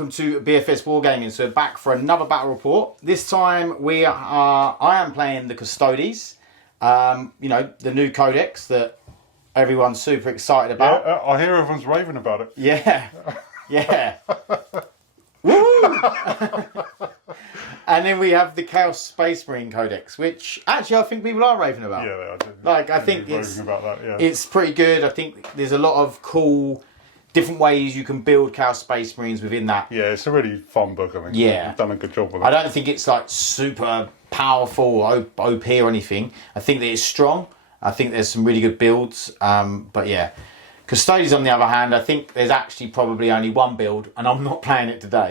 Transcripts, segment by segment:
welcome to BFS Wargaming. So we're back for another battle report. This time I am playing the Custodes. You know, the new codex that everyone's super excited about. Yeah, I hear everyone's raving about it. Yeah, yeah. Woo! And then we have the Chaos Space Marine Codex, which actually I think people are raving about. Yeah, they are. Like, I think it's pretty good. I think there's a lot of cool different ways you can build Chaos Space Marines within that. Yeah, it's a really fun book, I think. Yeah. You've done a good job with it. I don't think it's like super powerful or OP or anything. I think that it's strong. I think there's some really good builds. But yeah. Custodes, on the other hand, I think there's actually probably only one build, and I'm not playing it today.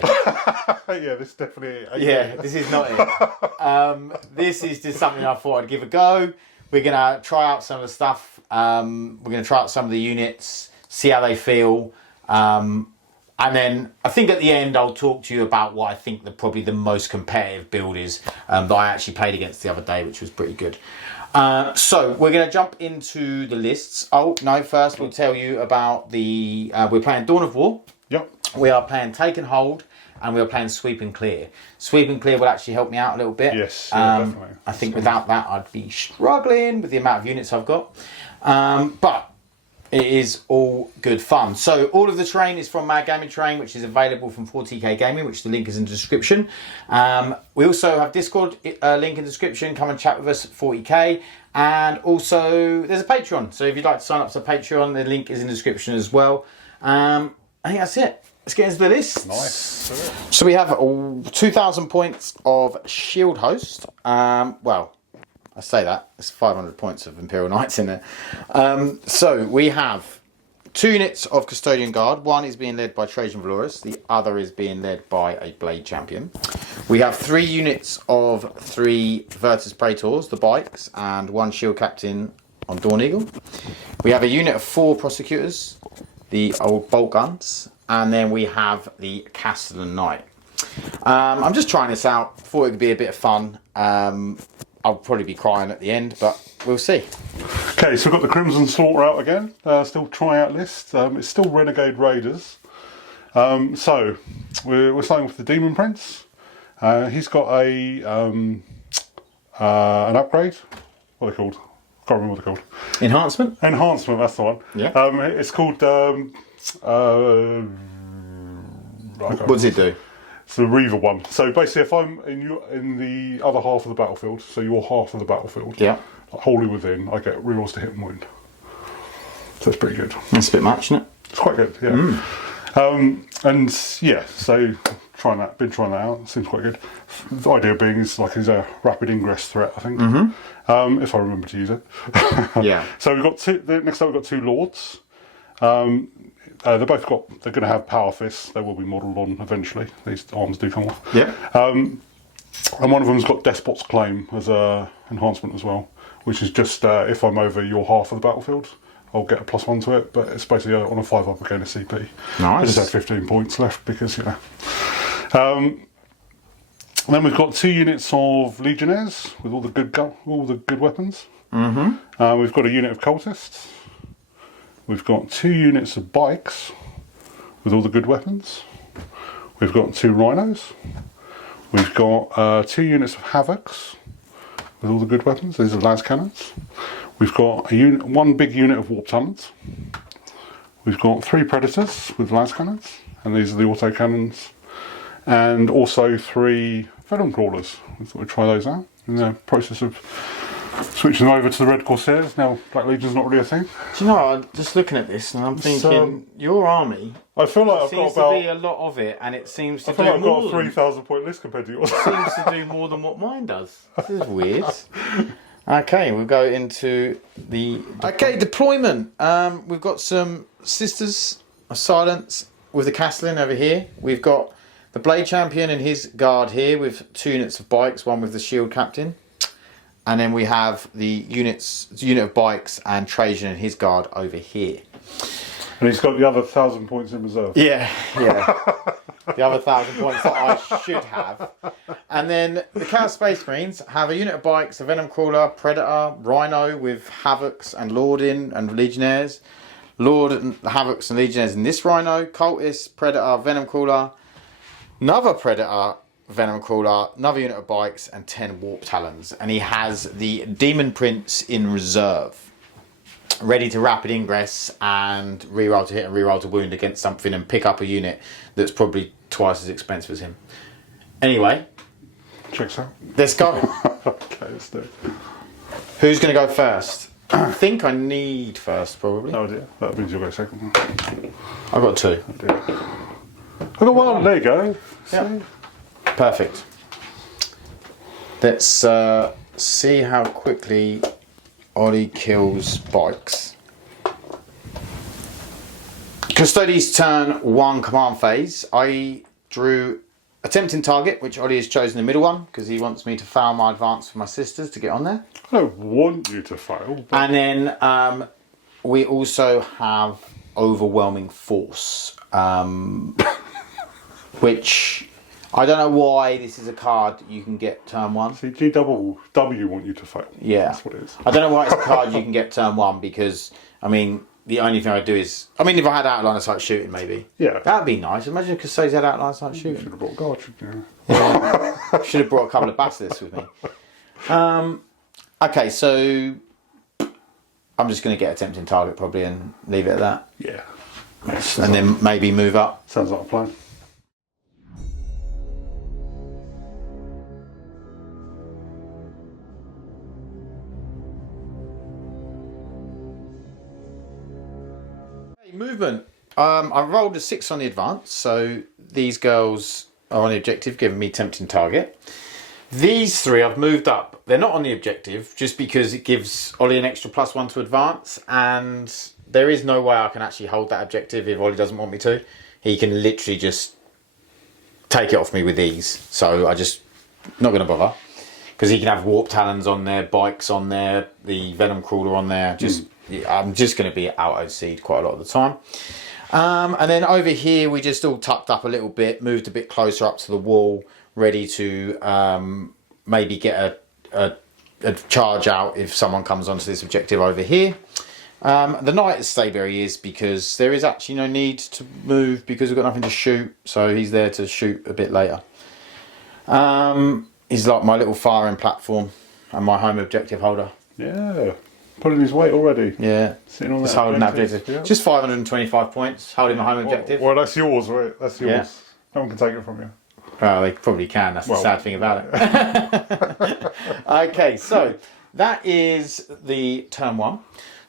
Yeah, this definitely... Yeah, this is not it. This is just something I thought I'd give a go. We're going to try out some of the stuff. We're going to try out some of the units, see how they feel. And then I think at the end I'll talk to you about what I think probably the most competitive build is that I actually played against the other day, which was pretty good. So we're going to jump into the lists. Oh, no, first we'll tell you about the... we're playing Dawn of War. Yep. We are playing Take and Hold, and we are playing Sweep and Clear. Sweep and Clear will actually help me out a little bit. Yes, yeah, definitely. I think without that I'd be struggling with the amount of units I've got. But it is all good fun. So all of the terrain is from Mad Gaming Terrain, which is available from 40k Gaming, which the link is in the description. We also have Discord link in the description. Come and chat with us at 40k. And also there's a Patreon. So if you'd like to sign up to Patreon, the link is in the description as well. I think that's it. Let's get into the list. Nice. So we have 2,000 points of Shield Host. Well, I say that, there's 500 points of Imperial Knights in there. So we have 2 units of Custodian Guard. One is being led by Trajan Valorous. The other is being led by a Blade Champion. We have 3 units of 3 Virtus Praetors, the bikes, and 1 Shield Captain on Dawn Eagle. We have a unit of 4 Prosecutors, the old bolt guns, and then we have the Castellan Knight. I'm just trying this out. Thought it would be a bit of fun. I'll probably be crying at the end, but we'll see. Okay, so we've got the Crimson Slaughter out again. Still tryout list. It's still Renegade Raiders. So we're starting with the Demon Prince. He's got an upgrade. What are they called? I can't remember what they're called. Enhancement? Enhancement, that's the one. Yeah. It's called... what does it do? It's the Reaver one. So basically, if I'm in the other half of the battlefield, so you're half of the battlefield, yeah, wholly within, I get rerolls to hit and wound. So it's pretty good. That's a bit much, isn't it? It's quite good, yeah. And yeah, so been trying that out. Seems quite good. The idea being is like he's a rapid ingress threat, I think. If I remember to use it. Yeah. So we've got next up we've got 2 Lords. They're going to have power fists. They will be modelled on eventually. These arms do come off. Yeah. And one of them's got Despot's Claim as a enhancement as well, which is just if I'm over your half of the battlefield, I'll get a +1 to it. But it's basically on a 5-up again a CP. Nice. I just had 15 points left because you know. And then we've got 2 units of Legionnaires with all the good weapons. We've got a unit of Cultists. We've got 2 units of bikes with all the good weapons. We've got 2 rhinos. We've got 2 units of havocs with all the good weapons. These are las cannons. We've got one big unit of warp talons. We've got 3 predators with las cannons, and these are the auto cannons. And also 3 venom crawlers. We thought we'd try those out in the process of switching them over to the Red Corsairs. Now, Black Legion's not really a thing. Do you know, I'm just looking at this and I'm thinking, your army, I feel like I've got seems to be a lot of it, and it seems to do I've more. got a 3,000 point list compared to yours. It seems to do more than what mine does. This is weird. Okay, we'll go into the... Okay, deployment. We've got some Sisters of Silence with the Castellan over here. We've got the Blade Champion and his guard here with 2 units of bikes, one with the Shield Captain. And then we have the unit of bikes and Trajan and his guard over here. And he's got the other 1,000 points in reserve. Yeah. The other 1,000 points that I should have. And then the Chaos Space Marines have a unit of bikes, a Venom Crawler, Predator, Rhino with Havocs and Lord and Legionnaires. Lord and Havocs and Legionnaires in this Rhino, Cultist, Predator, Venom Crawler, another Predator Venom Crawler, another unit of bikes, and 10 Warp Talons. And he has the Demon Prince in reserve, ready to rapid ingress and reroll to hit and reroll to wound against something and pick up a unit that's probably twice as expensive as him. Anyway, checks out. Let's go. Okay, let's do it. Who's going to go first? I think I need first, probably. Oh dear, that means you'll go second. I've got 2. Oh dear. I've got 1, there you go. Yep. Perfect. Let's see how quickly Ollie kills bikes. Custodes turn 1 command phase. I drew attempting target, which Ollie has chosen the middle one because he wants me to foul my advance for my sisters to get on there. I don't want you to fail. But... And then we also have overwhelming force, which I don't know why this is a card that you can get turn 1. See, GW want you to fail. Yeah. That's what it is. I don't know why it's a card you can get turn 1 because, I mean, the only thing I do is, I mean, if I had outline of sight shooting, maybe. Yeah. That'd be nice. Imagine if Custodes had outline of sight shooting. Should have brought a guard, shouldn't you? Yeah. Should have brought a couple of basilisks with me. Okay, so I'm just going to get attempting target probably and leave it at that. Yeah. And then maybe move up. Sounds like a plan. Movement. I rolled a 6 on the advance, so these girls are on the objective, giving me tempting target. These 3 I've moved up. They're not on the objective, just because it gives Ollie an extra +1 to advance, and there is no way I can actually hold that objective if Ollie doesn't want me to. He can literally just take it off me with ease, so I just not going to bother. Because he can have Warp Talons on there, bikes on there, the Venom Crawler on there. I'm just going to be out OC'd quite a lot of the time. And then over here, we just all tucked up a little bit, moved a bit closer up to the wall, ready to maybe get a charge out if someone comes onto this objective over here. The knight has stayed where he is because there is actually no need to move because we've got nothing to shoot. So he's there to shoot a bit later. He's like my little firing platform and my home objective holder. Yeah. Pulling his weight already. Yeah. Sitting on just that holding that objective. objective. Just 525 points, holding my home objective. Well, that's yours, right? That's yours. Yeah. No one can take it from you. Well, they probably can. That's the sad thing about it. Okay, so that is the turn 1.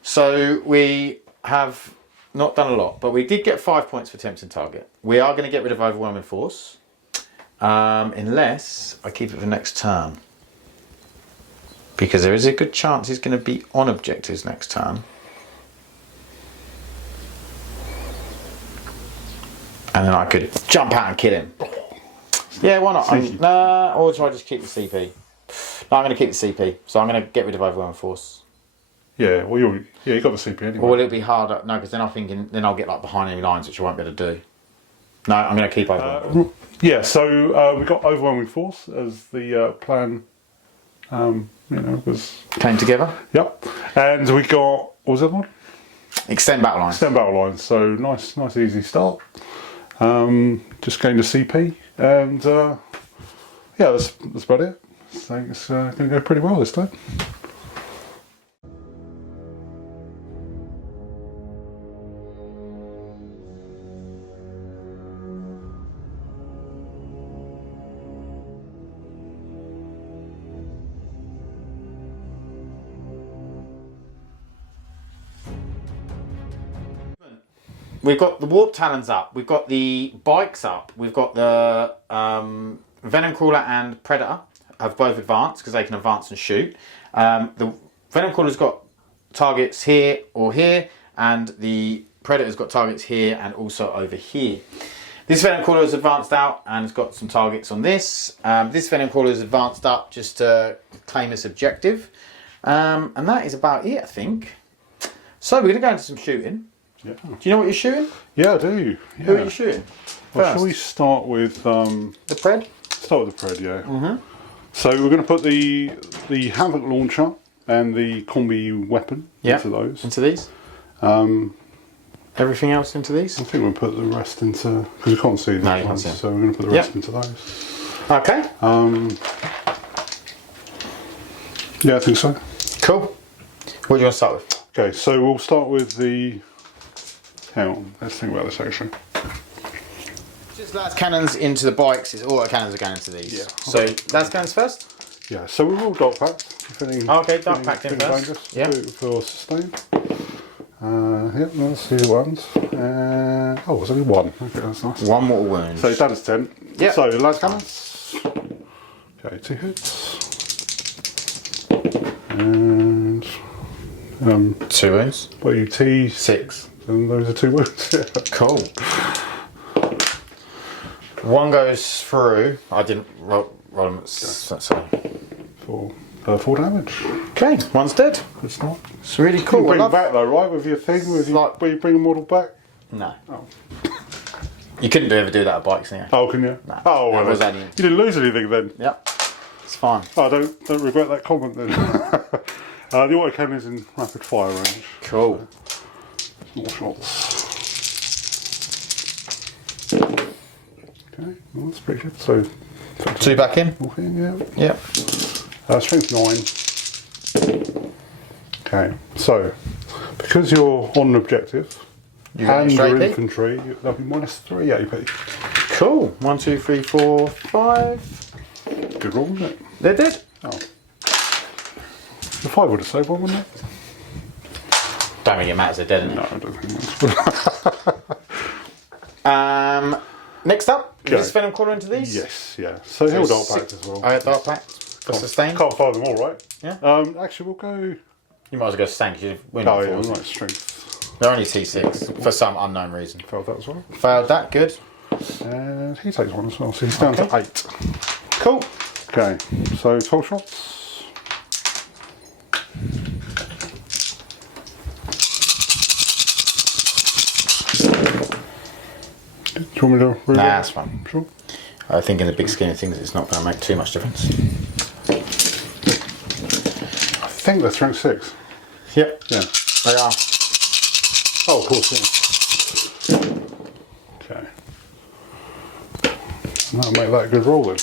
So we have not done a lot, but we did get 5 points for tempting target. We are going to get rid of overwhelming force, unless I keep it for next turn. Because there is a good chance he's going to be on objectives next turn. And then I could jump out and kill him. Yeah, why not? Nah, or do I just keep the CP? No, I'm going to keep the CP. So I'm going to get rid of overwhelming force. Yeah, well, you got the CP anyway. Or will it be harder? No, because then I'm thinking, then I'll get like behind enemy lines, which I won't be able to do. No, I'm going to keep overwhelming. Yeah, so we got overwhelming force as the plan. Was came together. Yep, and we got what was that one? Extend battle lines. Extend battle lines. So nice, easy start. Just gained a CP, and yeah, that's about it. So it's going to go pretty well this time. We've got the Warp Talons up, we've got the bikes up, we've got the Venom Crawler and Predator have both advanced because they can advance and shoot. The Venom Crawler's got targets here or here, and the Predator's got targets here and also over here. This Venom Crawler has advanced out and has got some targets on this. This Venom Crawler has advanced up just to claim this objective. And that is about it, I think. So we're going to go into some shooting. Yeah. Do you know what you're shooting? Yeah, I do. Yeah. Who are you shooting? Well, shall we start with the Pred? Start with the Pred, yeah. So we're going to put the Havoc launcher and the combi weapon into those. Into these? everything else into these? I think we'll put the rest into, because you can't see these No, you can't ones, see them. so we're going to put the rest into those. Okay. Yeah, I think so. Cool. What do you want to start with? Okay, so we'll start with the. Hang on, let's think about this actually. Just last cannons into the bikes. It's auto cannons are going into these. Yeah. So last cannons first. Yeah, so we're all dark packed. If any, Okay, dark packed in first. Dangerous, Yeah. For sustain. Yep, that's the ones. Oh, there's only one. Okay, that's nice. One mortal wound. So damage 10. Yep. So last cannons. Okay, 2 hits. And 2 wounds. what are you, T? 6. And those are 2 wounds. Yeah. Cool. One goes through. I didn't roll them. Sorry. For 4 damage. Okay, one's dead. It's not. It's really You cool. bring I them back though, right? With your thing, with your, like- where you bring a model back. No. Oh. You couldn't ever do that at bikes anyway. Oh, can you? No. Oh, well, That was then. only- You didn't lose anything then. Yep. It's fine. Oh, don't regret that comment then. The autocannon is in rapid fire range. Cool. More shots. Okay, well, that's pretty good. So, 2 back in. okay, yeah. Yep. Strength 9. Okay, so because you're on an objective You got and extra you're AP? infantry, that'll be -3 AP. Cool. 1, 2, 3, 4, 5. Good roll, isn't it? They're dead. Oh. The 5 would have saved one, wouldn't it? Don't think it matters. They're dead. No, I don't think that's. Next up, Okay. is Venom Caller into these? Yes, yeah. So he'll dark pact as well. I had dark pact for sustain. Can't fire them all, right? Yeah. Actually, we'll go. You might as well go sustain because you've win. Oh yeah, right. Strength. They're only T6 for some unknown reason. Failed that as well. Failed that. Good. And he takes one as well, so he's down to 8. Cool. Okay, so 12 shots. Do you want me to read Nah, it? that's fine. Sure. I think in the big scheme of things, it's not going to make too much difference. I think they're strength 6. Yep. Yeah. They are. Oh, of course, yeah. Okay. And that'll make that a good roll then.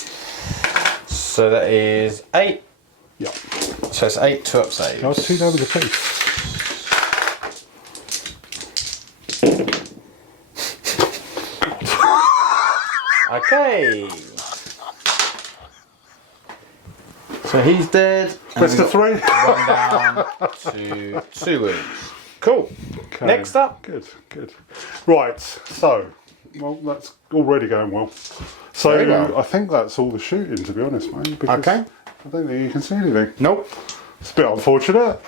So that is 8. Yeah. So it's 8 2-up saves. That's 2 damage apiece. Okay. So he's dead. and Best we've of got 3. 1 down to 2 wounds. Cool. Okay. Next up. Good, good. Right, so, well, that's already going well. So, Very well. I think that's all the shooting, to be honest, mate. Because Okay. I don't think you can see anything. Nope. It's a bit unfortunate.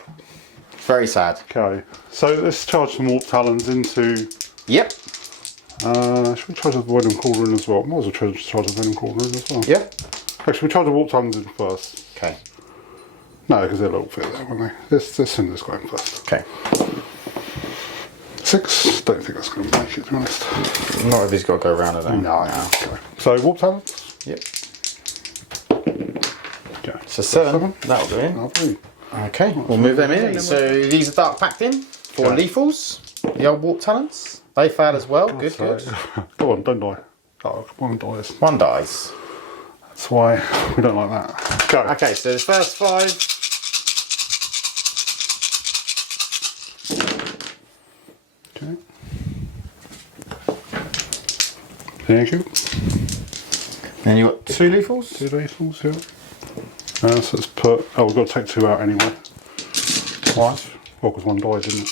Very sad. Okay, so let's charge some Warp Talons into. Yep. Should we charge the Venom Cauldron as well? Might as well charge the Venom Cauldron as well. Yep. Actually, we charge the Warp Talons in first. Okay. No, because they'll all fit there, won't they? Let's send this guy in first. Okay. 6. Don't think that's going to make it, to be honest. Not if he's got to go around it. though. No. Okay. So, Warp Talons. Yep. Okay. So 7. That'll go in. Lovely. Okay. We'll move them in. So these are dark packed in for Okay. lethals. The old warp talents. They failed as well. Good. So, Good. Go on, don't die. Oh, one dies. 1 dies. That's why we don't like that. Go. Okay. So the first 5. Okay. Thank you. Then you got 2 lethals. 2 lethals, yeah. So let's put. Oh, we've got to take 2 out anyway. Why? Well, because 1 died, didn't it?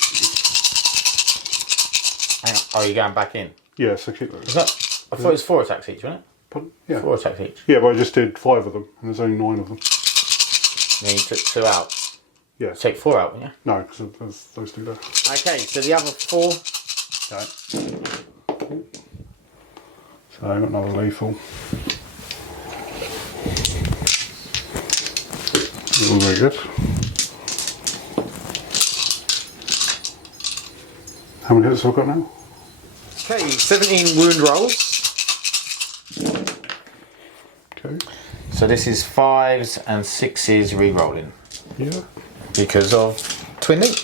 Hang on. Oh, you're going back in. Yeah, so keep those. Is that? I thought it was 4 attacks each, wasn't Pardon? Yeah. it? 4 attacks each. Yeah, but I just did 5 of them, and there's only 9 of them. Then you took 2 out. Yeah. Take 4 out, wouldn't you? No, because there's those 2 there. Okay. So the other 4. Okay. So I've got another lethal. Very good. How many hits have I got now? Okay. 17 wound rolls. Okay. So this is 5s and 6s re-rolling Yeah. because of twin link.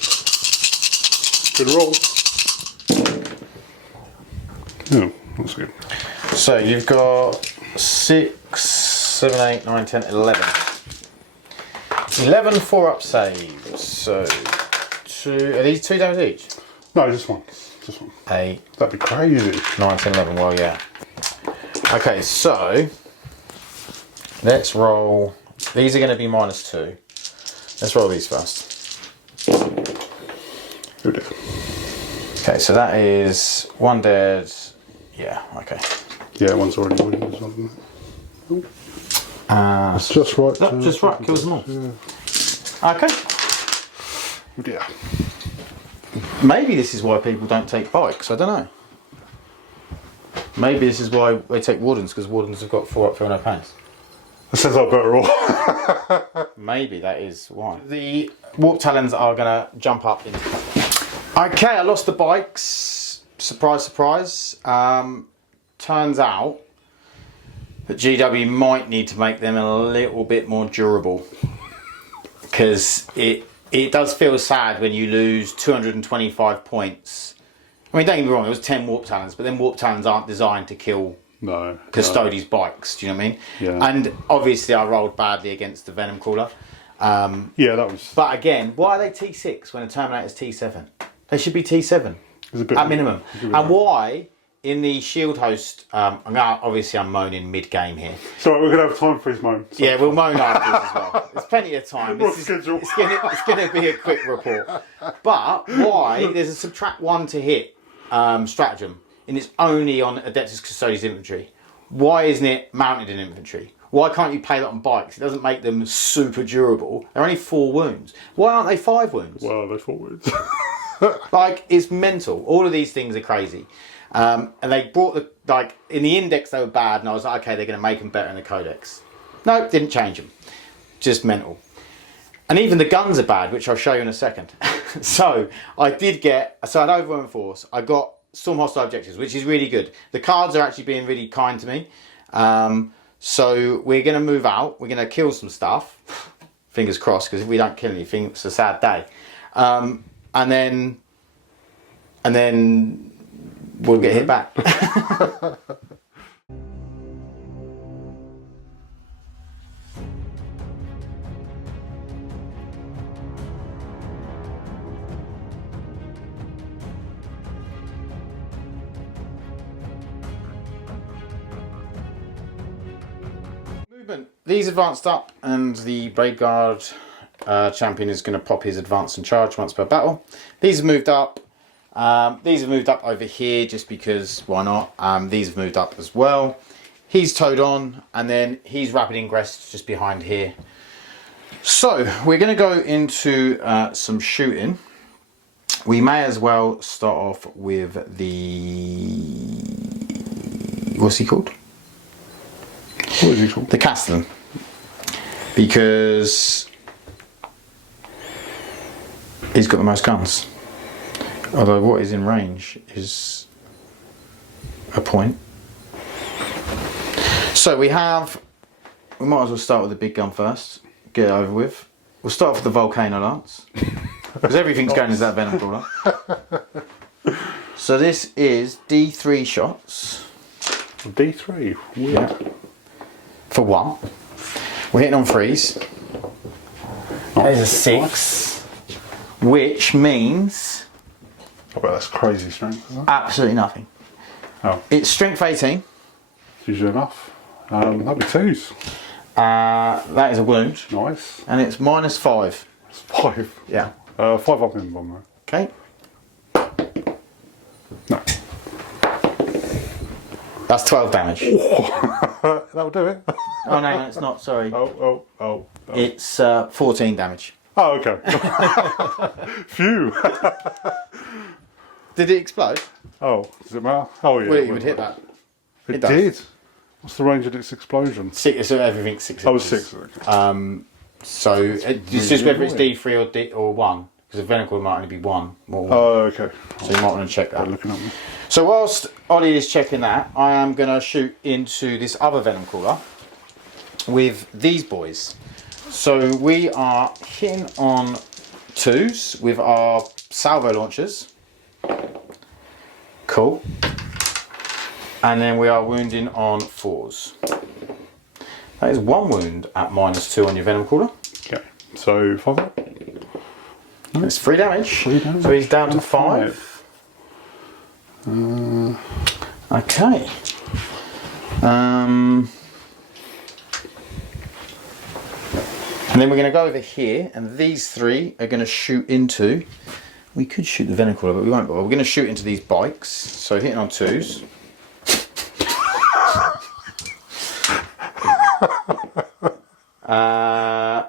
Good roll. Yeah, that's good. So you've got 6, 7, 8, 9, 10, 11. 11 4-up saves. So, are these 2 damage each? No, just one. Just one. 8. That'd be crazy. 9, 10, 11. Well, yeah. Okay, so let's roll. These are going to be -2. Let's roll these first. Oh dear. Okay, so that is 1 dead. Yeah, okay. Yeah, one's already wounded as well, isn't it? That's just right. That's just right, kills them all. Yeah. Okay. Oh dear. Maybe this is why people don't take bikes, I don't know. Maybe this is why they take wardens, because wardens have got 4-up, feel no pains. That sounds like better all. Maybe that is why. The Warp Talons are going to jump up into. Okay, I lost the bikes. Surprise, surprise. Turns out that GW might need to make them a little bit more durable. Because it does feel sad when you lose 225 points. I mean, don't get me wrong, it was 10 Warp Talons, but then Warp Talons aren't designed to kill Custodes bikes, do you know what I mean? Yeah. And obviously I rolled badly against the Venom Crawler. Yeah, that was. But again, why are they T6 when a Terminator's T7? They should be T7 at minimum. And why in the Shield host? Obviously I'm moaning mid-game here. Sorry, we're gonna have time for his moan. So. Yeah, we'll moan afterwards as well. There's plenty of time. It's going to be a quick report. But why? There's a subtract 1 to hit stratagem, and it's only on Adeptus Custodes infantry. Why isn't it mounted in infantry? Why can't you play that on bikes? It doesn't make them super durable. They're only 4 wounds. Why aren't they 5 wounds? Well, they're 4 wounds. Like, it's mental. All of these things are crazy. And they brought in the index they were bad, and I was like, okay, they're going to make them better in the codex. No, didn't change them. Just mental. And even the guns are bad, which I'll show you in a second. So I had Overwhelming Force. I got Storm Hostile Objectives, which is really good. The cards are actually being really kind to me. So we're going to move out. We're going to kill some stuff. Fingers crossed, because if we don't kill anything, it's a sad day. And then we'll get hit back. Movement. These advanced up, and the Blade Guard champion is going to pop his advance and charge once per battle. These have moved up. These have moved up over here just because why not? These have moved up as well. He's towed on, and then he's rapid ingress just behind here. So we're going to go into some shooting. We may as well start off with the, what's he called? What is he called? The Castellan. Because he's got the most guns. Although what is in range is a point. So we might as well start with the big gun first. Get it over with. We'll start off with the Volcano Lance. Because everything's going into that Venom Crawler. So this is D3 shots. D3? Weird. Yeah. For 1. We're hitting on 3s. There's a 6. Which means... I bet that's crazy strength, isn't it? Absolutely nothing. Oh. It's strength 18. It's usually enough. That'd be 2s. That is a wound. Nice. And it's -5. It's 5. Yeah. 5 up in bomb though. Okay. No. That's 12 damage. That'll do it. Oh no, it's not, sorry. Oh. It's 14 damage. Oh, okay. Phew. Did it explode? Oh, does it matter? Oh, yeah. Well, you would hit that. It does. did. What's the range of its explosion? 6, so everything's 6 Oh, it was inches. 6. Okay. So it's just whether it's D3 or 1. Because the Venom Crawler might only be 1. More. Oh, okay. So you might want to check that. Looking at me. So whilst Ollie is checking that, I am going to shoot into this other Venom Crawler with these boys. So we are hitting on 2s with our salvo launchers. Cool. And then we are wounding on 4s. That is 1 wound at -2 on your Venom Crawler. Okay, so 5 up. It's 3 damage. 3 damage. So he's down to 5. Okay. And then we're going to go over here, and these 3 are going to shoot into. We could shoot the Venom Crawler, but we won't bother. We're going to shoot into these bikes. So hitting on 2s.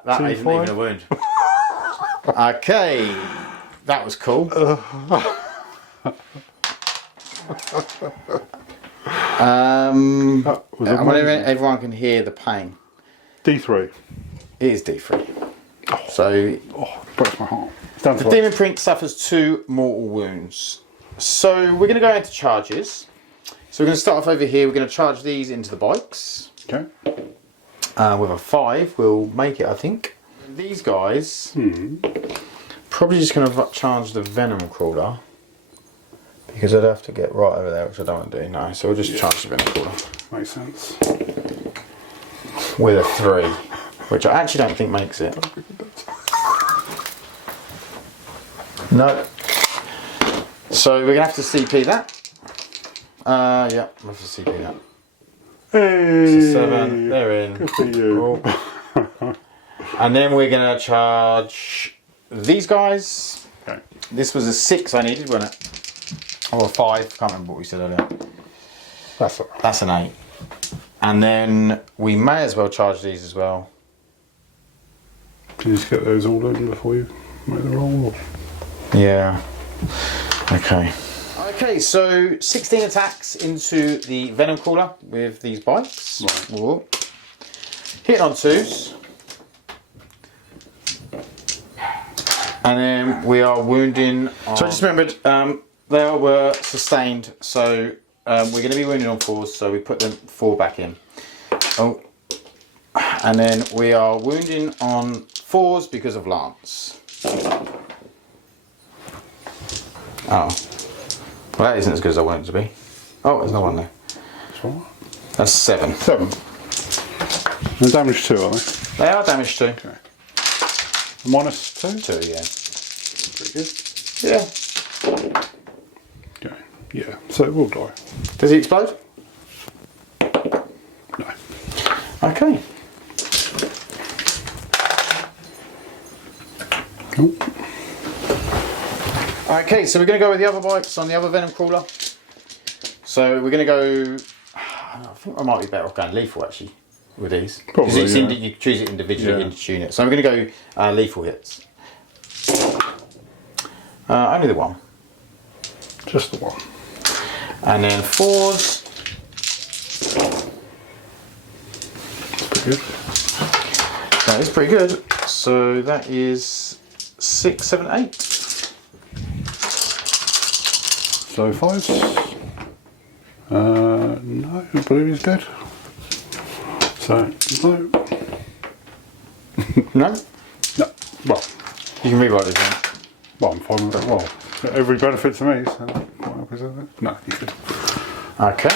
That isn't even a wound. Okay, that was cool. Everyone can hear the pain. D3. It is D3. So, it breaks my heart. The Demon Prince suffers 2 mortal wounds. So we're going to go into charges. So we're going to start off over here. We're going to charge these into the bikes. Okay. With a 5, we'll make it, I think. These guys, probably just going to charge the Venom Crawler. Because I'd have to get right over there, which I don't want to do. No, so we'll just charge the Venom Crawler. Makes sense. With a 3, which I actually don't think makes it. No. So we're going to have to CP that. Yeah, we'll have to CP that. Hey! So 7, they're in. Good for you. Cool. And then we're going to charge these guys. Okay. This was a 6 I needed, wasn't it? Or a 5, can't remember what we said earlier. That's an 8. And then we may as well charge these as well. Can you just get those all in before you make the roll? Or? Yeah. Okay. Okay, so 16 attacks into the Venom Crawler with these bikes. Right. Whoa. Hitting on 2s. And then we are wounding on... So I just remembered, they were sustained, so we're going to be wounding on 4s, so we put them 4 back in. Oh. And then we are wounding on 4s because of Lance. Oh. Well, that isn't as good as I want it to be. Oh, there's no one there. That's 7. 7. They're damage 2, are they? They are damage 2. Okay. -2? 2, yeah. Pretty good. Yeah. Okay. Yeah, so it will die. Does he explode? No. Okay. Cool. Okay, so we're going to go with the other bikes on the other Venom Crawler. So we're going to go... I think I might be better off going lethal actually with these. Probably, it's yeah. you choose it individually Yeah. each unit. So I'm going to go lethal hits. Only the 1. Just the 1. And then 4s. That's pretty good. That is pretty good. So that is 6, 7, 8. So 5s. No, I believe he's dead. So, no. No? No. Well, You can rewrite this one. well, I'm fine with that. Well, every benefit to me, so quite happy with it. No, he's good. Okay.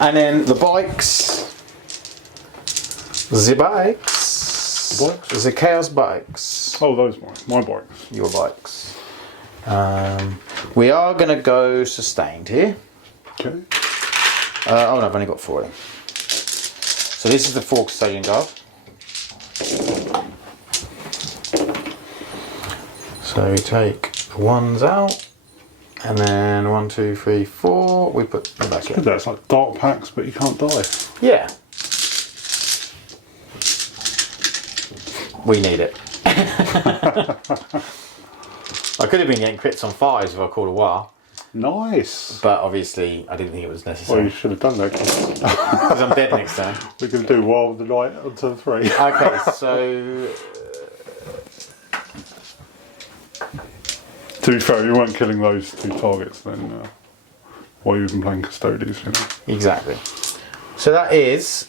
And then the bikes. The bikes. The bikes? The Chaos bikes. Oh, those my bikes. Your bikes. We are going to go sustained here. Okay. Oh no, I've only got 4 of them. So this is the 4 Custodian Guard. So we take the 1s out, and then 1, 2, 3, 4. We put them back in. That's like dark packs, but you can't die. Yeah. We need it. I could have been getting crits on 5s if I called a while, Nice. but obviously I didn't think it was Well, necessary you should have done that. because I'm dead next time. We're going to do Wild of the Night until 3. Okay, so To be fair, you weren't killing those 2 targets then. While you've been playing Custodes, you know. exactly. So that is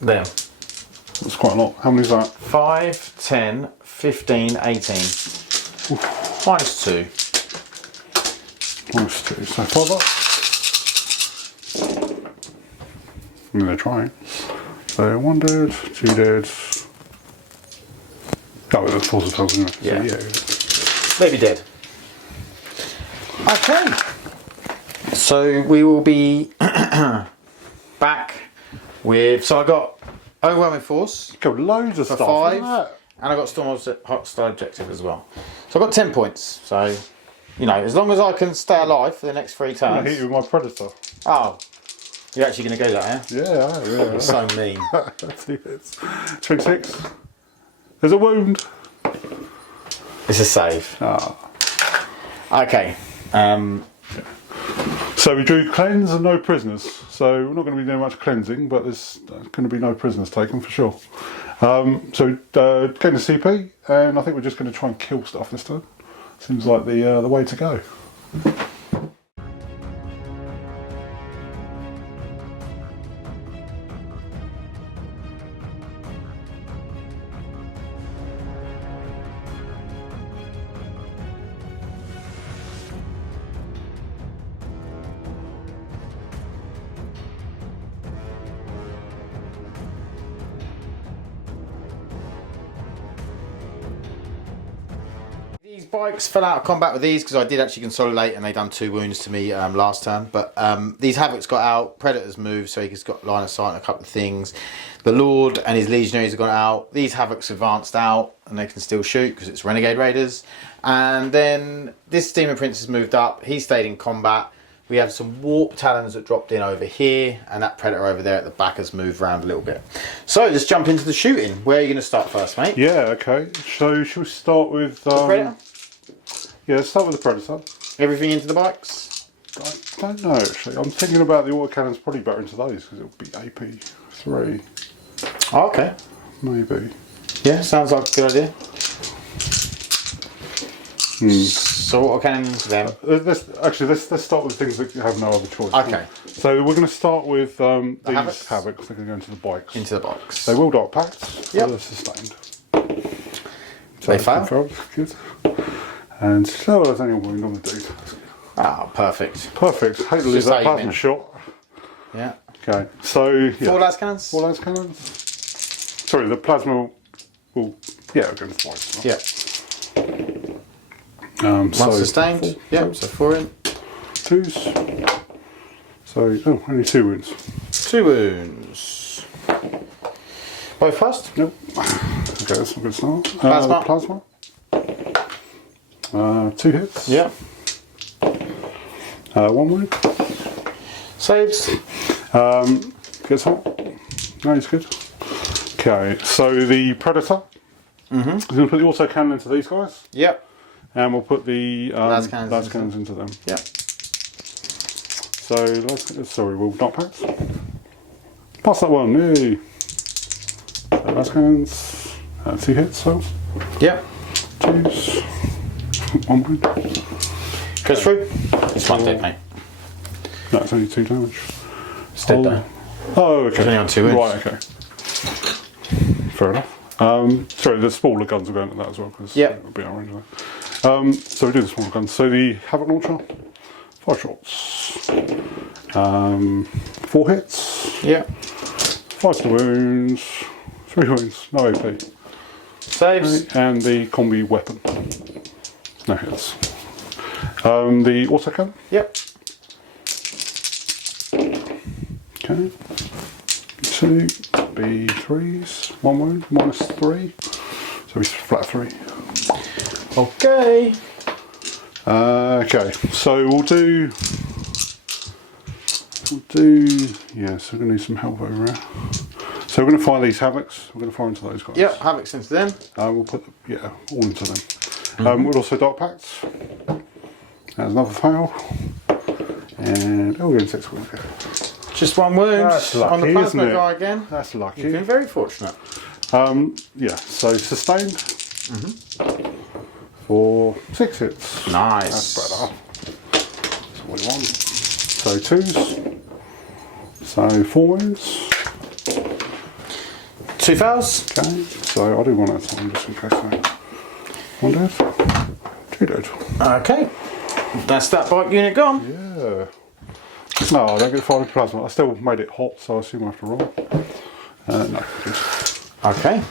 them. That's quite a lot. How many is that? 5, 10, 15, 18. -2. -2. So 5 up. I mean, they're trying. So 1 dead, 2 dead. Oh, the force of anyway. Yeah. So, Maybe dead. Okay. So we will be back with. So I got overwhelming force Got loads of for stuff. 5, Look at that. and I got storm hostile objective as well. So I got 10 points. So you know, as long as I can stay alive for the next 3 I turns. hit you with my predator. Oh, you're actually going to go that, eh? Yeah. You're so mean. 2 hits. 26. There's a wound. It's a save. Ah. Okay. So we drew cleanse and no prisoners. So we're not going to be doing much cleansing, but there's going to be no prisoners taken for sure. So gain the CP, and I think we're just going to try and kill stuff this time. Seems like the way to go. These bikes fell out of combat with these because I did actually consolidate and they done 2 wounds to me last turn. But these Havocs got out, Predators moved, so he's got line of sight on a couple of things. The Lord and his Legionaries have gone out. These Havocs advanced out and they can still shoot because it's Renegade Raiders. And then this Demon Prince has moved up. He stayed in combat. We have some Warp Talons that dropped in over here, and that Predator over there at the back has moved around a little bit. So let's jump into the shooting. Where are you going to start first, mate? Yeah, okay. So should we start with... Predator? Yeah, let's start with the Predator. Everything into the bikes? I don't know, actually. I'm thinking about the autocannons probably better into those because it'll be AP3. Oh, okay. Maybe. Yeah, sounds like a good idea. So what can into them? Let's start with things that have no other choice. Okay. So we're going to start with these Havocs? Havocs. They're going to go into the bikes. Into the box. They will Dark Pact. Yep. They're sustained. They fail? Confirmed. Good. And so there's only a wound on the dude. Ah, perfect. Perfect. Hate to lose Just that aiming. plasma shot. Yeah. Okay. So yeah. 4 las cannons? 4 lance cannons. Sorry, the plasma will yeah, go into the bikes. Yeah. One One sustained. Yeah, so 4 in. 2s. So only 2 wounds. 2 wounds. Both first? Nope. Okay, that's a good start. Plasma. Plasma. 2 hits. Yeah. 1 wound. Saves. Gets hot. No, he's good. Okay, so the Predator. We're going to put the auto cannon into these guys, Yep. and we'll put the Las cannons into them. Yep. So we'll Dark Pact. Pass that one. Yay. So las cannons. 2 hits. So Yep. 2s. 1 wound. Goes through. It's 1 dead, mate. No, it's only 2 damage. It's dead though. Oh, okay. It's only on 2 wounds. Right, okay. Fair enough. Sorry, the smaller guns will go into that as well because it'll be our range there. So we do the smaller guns. So the Havoc Launcher, 5 shots, 4 hits, Yeah. 5 wounds, 3 wounds, no AP, Saves. and the combi weapon, no hits. The auto cannon, Yep. okay. 2 B3s, 1 wound, -3, so he's flat 3. Okay. Okay, so we'll do. Yeah, so we're going to need some help over here. So we're going to fire these Havocs. We're going to fire into those guys. Yep. Havocs into them. We'll put all into them. We'll also Dark Pact. There's another fail, and we're going to 6 wounds. Just 1 wound That's lucky, on the plasma isn't it? guy again. That's lucky. You've been very fortunate. Yeah, so sustained for 6 hits. Nice. That's better. That's what we want. So 2s. So 4 wounds. 2 fails. Okay, so I'll do 1 at a time just in case. 1 dead. 2 dead. Okay. That's that bike unit gone. Yeah. No, I don't get fired with plasma. I still made it hot, so I assume I have to roll. No. Okay.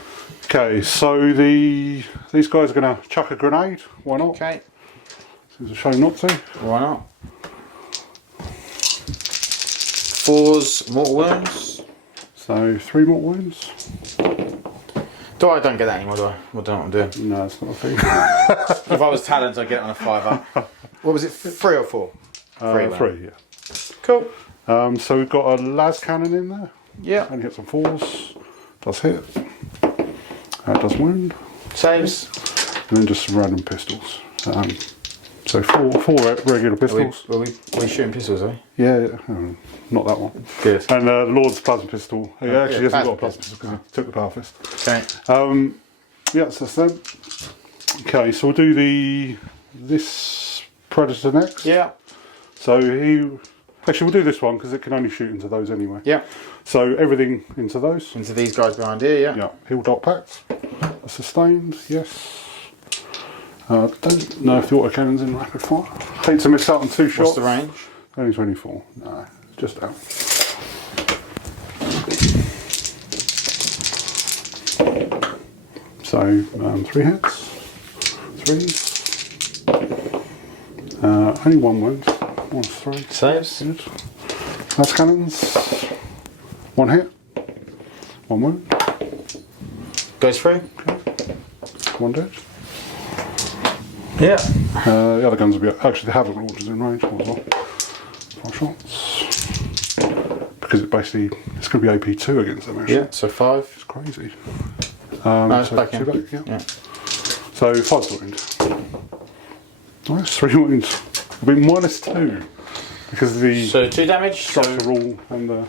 Okay, so these guys are going to chuck a grenade. Why not? Okay. Seems a shame not to. Why not? 4s, mortal wounds. So 3 mortal wounds. I don't get that anymore, do I? What do I do? No, it's not a thing. If I was Talons, I'd get it on a 5-up. What was it, 3 or 4? 3, yeah. Cool. So we've got a las cannon in there. Yeah. Only hits on 4s. Does hit. Does wound. Saves. And then just some random pistols. So four regular pistols. Are we shooting pistols, are we? Yeah, not that one. Good. And the Lord's plasma pistol. He actually hasn't got a plasma pistol. pistol because he took the power fist. Okay. Yeah, so that's them. Okay, so we'll do this Predator next. Yeah. So actually we'll do this one because it can only shoot into those anyway. Yeah. So everything into those. Into these guys behind here, yeah. Yeah. Heal dot packed. Sustained, yes. Don't know if the autocannon's in rapid fire. Hate to miss out on 2 shots. What's the range? Only 24. No, just out. So 3 hits. 3s. Only 1 wound. 1 3. Saves. Good. Las cannons. 1 hit. 1 wound. Goes through. 1 dead. Yeah. The other guns will be actually the Havoc launchers in range as well. 5 shots. Because it's going to be AP2 against them actually. Yeah. So 5. It's crazy. No, it's So back 2 in. back, yeah. Yeah. So 5 wound. Nice, 3 wounds. It'll be -2 because of the So 2 damage. structure So rule and the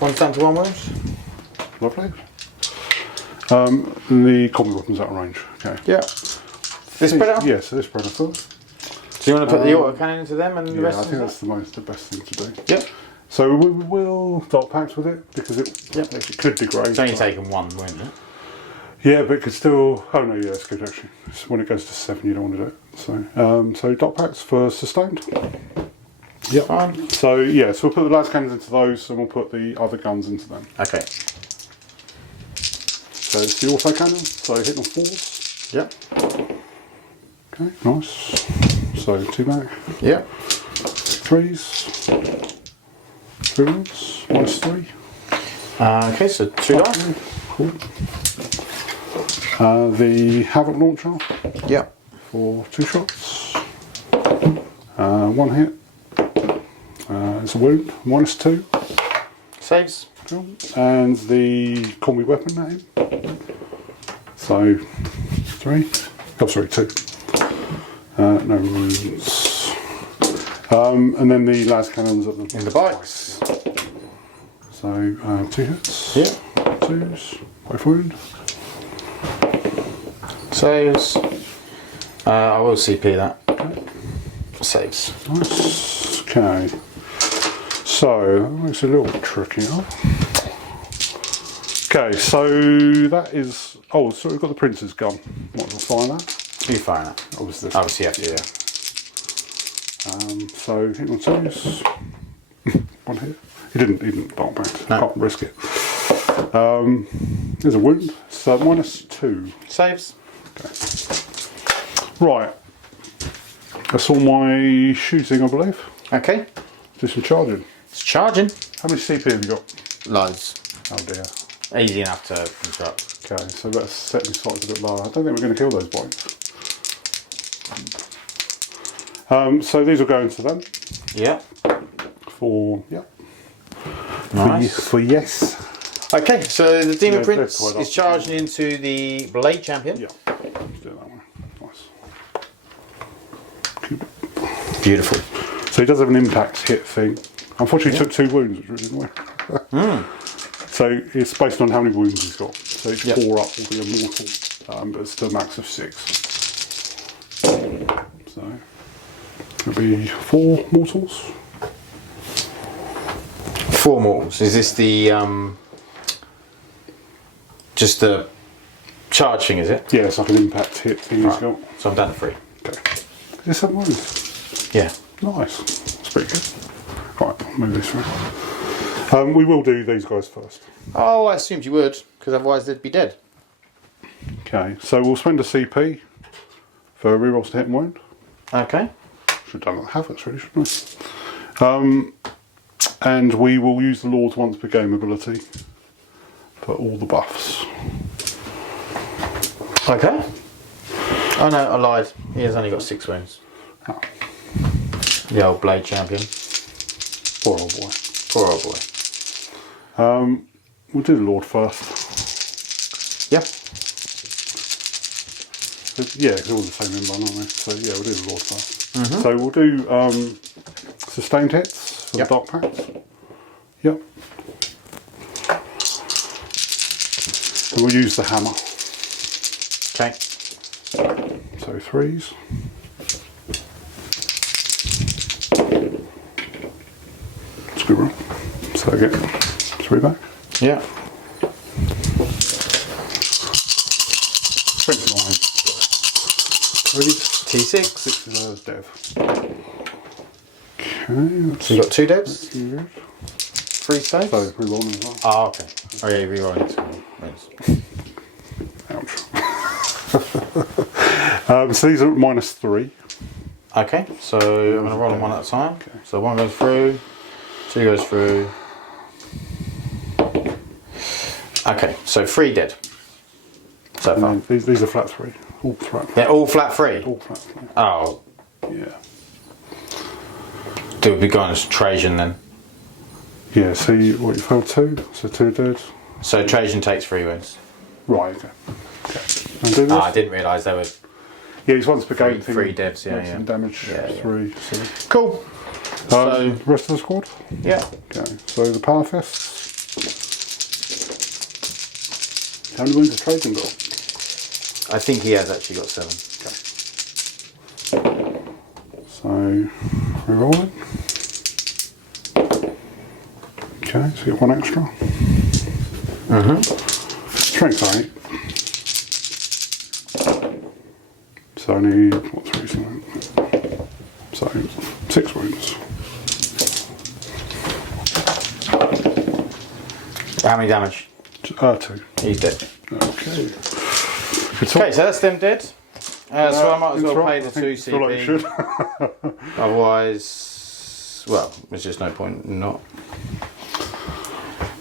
1's down to 1 wound. lovely. And the combat weapons out of range. Okay. Yeah. This Predator? Yeah, so this Predator. Do you want to put the autocannon into them and the Yeah, rest I of think them? that's the best thing to do. Yep. So we will dot packs with it because it could degrade. It's only but- taken 1, won't it? Yeah, but it could still. Oh no, yeah, it's good actually. It's when it goes to 7, you don't want to do it. So dot packs for sustained. Yeah. Fine. So yeah, so we'll put the las cannons into those, and we'll put the other guns into them. Okay. So it's the auto cannon. So hit on 4s. Yep. Okay, nice. So 2 back. Yep. 3s. 3 wounds. -3. Okay, so 2 die. Cool. The Havoc launcher Yep. for 2 shots. 1 hit. It's a wound. -2. Saves. Cool. And the combi weapon name. So 3. Oh, sorry, 2. No wounds. And then the las cannons at the In the bikes. So 2 hits. Yep. 2s. Both wound. Saves. I will CP that. Saves. Nice. Okay. So that makes it a little trickier. Okay, so that is. Oh, so we've got the Prince's gun. Might as well fire that. You fire that. Obviously. Obviously, you have to, yeah. So hit on 2s. 1 hit. He didn't bolt back. No. Can't risk it. There's a wound. So -2. Saves. Okay. Right. That's all my shooting, I believe. Okay. Do some charging. It's charging. How many CP have you got? Loads. Oh dear. Easy enough to construct. Okay, so let's set these sights a bit lower. I don't think we're going to kill those bikes. So these will go into them Yeah. for Nice. for yes. Okay, so the Demon Yeah, Prince they're quite is charging into the Blade Champion. Yeah. Let's do it that way. Nice. Keep it. Beautiful. So he does have an impact hit thing. Unfortunately, he took 2 wounds, which really annoying. So it's based on how many wounds he's got. So each 4 up will be a mortal, but it's still a max of 6. So it'll be 4 mortals. 4 mortals. Is this the just the charge thing? Is it? Yeah, it's like an impact hit thing he's got. So I'm down to 3. Okay. Is this 7 wounds? Yeah. Nice. That's pretty good. Right, move this through. We will do these guys first. Oh, I assumed you would, because otherwise they'd be dead. Okay, so we'll spend a CP for rerolls to hit and wound. Okay. Should have done that habits really, shouldn't we? And we will use the Lord's once per game ability for all the buffs. Okay. Oh no, I lied. He has only got 6 wounds. Oh. The old blade champion. Poor old boy. Poor old boy. We'll do the Lord first. Yeah. Yeah, it's all the same in one, aren't they? So yeah, we'll do the Lord first. So we'll do sustained hits for the Dark Pact. Yep. And we'll use the hammer. Okay. So 3s. That's a good roll. So I get 3 back. Yeah. 29. 3s. T6. 6 is a dev. Okay. So you got 2 devs? Good. 3 saves? So rerolling as well. Oh, okay. Oh yeah, you're rerolling 2 wins. Ouch. So these are -3. Okay, so I'm going to roll them one at a time. Okay. So 1 goes through, 2 goes through. Okay, so 3 dead. So And far. then these are flat 3. All flat 3. They're all flat 3? All flat 3. Oh, Yeah. do we be going as Trajan then? Yeah, so you failed 2, so 2 dead. So Trajan takes 3 wounds. Right, okay. And do this? I didn't realise they were Yeah, he's once per game. three devs, yeah, Makes yeah. some damage, Yeah, yeah. 3. So. cool. So Rest of the squad? yeah, Okay, so the Power Fists. How many wounds has Trajan got? I think he has actually got 7. So, reroll it. Okay, so you get 1 extra. Strength 8. So I need, what's recent? So, 6 wounds. How many damage? 2. He's dead. Okay. Okay, so that's them dead. So I might as well interrupt. pay the I 2 think- feel like you CP. should. Otherwise, well, there's just no point in not.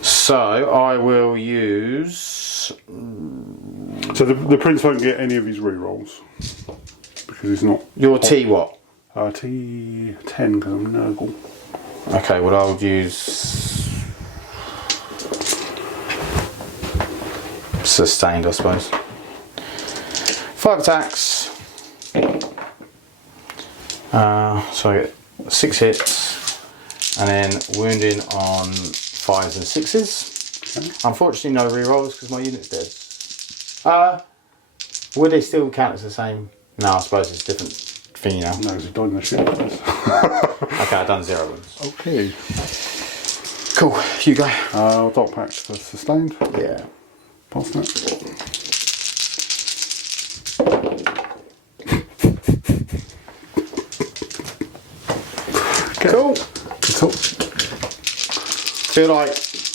So I will use. So the Prince won't get any of his rerolls because he's not Your T what? T10 because I'm Nurgle. Okay, well I'll use. Sustained, I suppose. 5 attacks. So I get 6 hits, and then wounding on 5s and 6s. Okay. Unfortunately, no rerolls because my unit's dead. Would they still count as the same? No, I suppose it's a different thing now. No, he's died in the ship. Okay, I've done 0 wounds. Okay. Cool, you go. Dot patch for sustained. Yeah. Past that. Okay. Cool. Cool. Feel like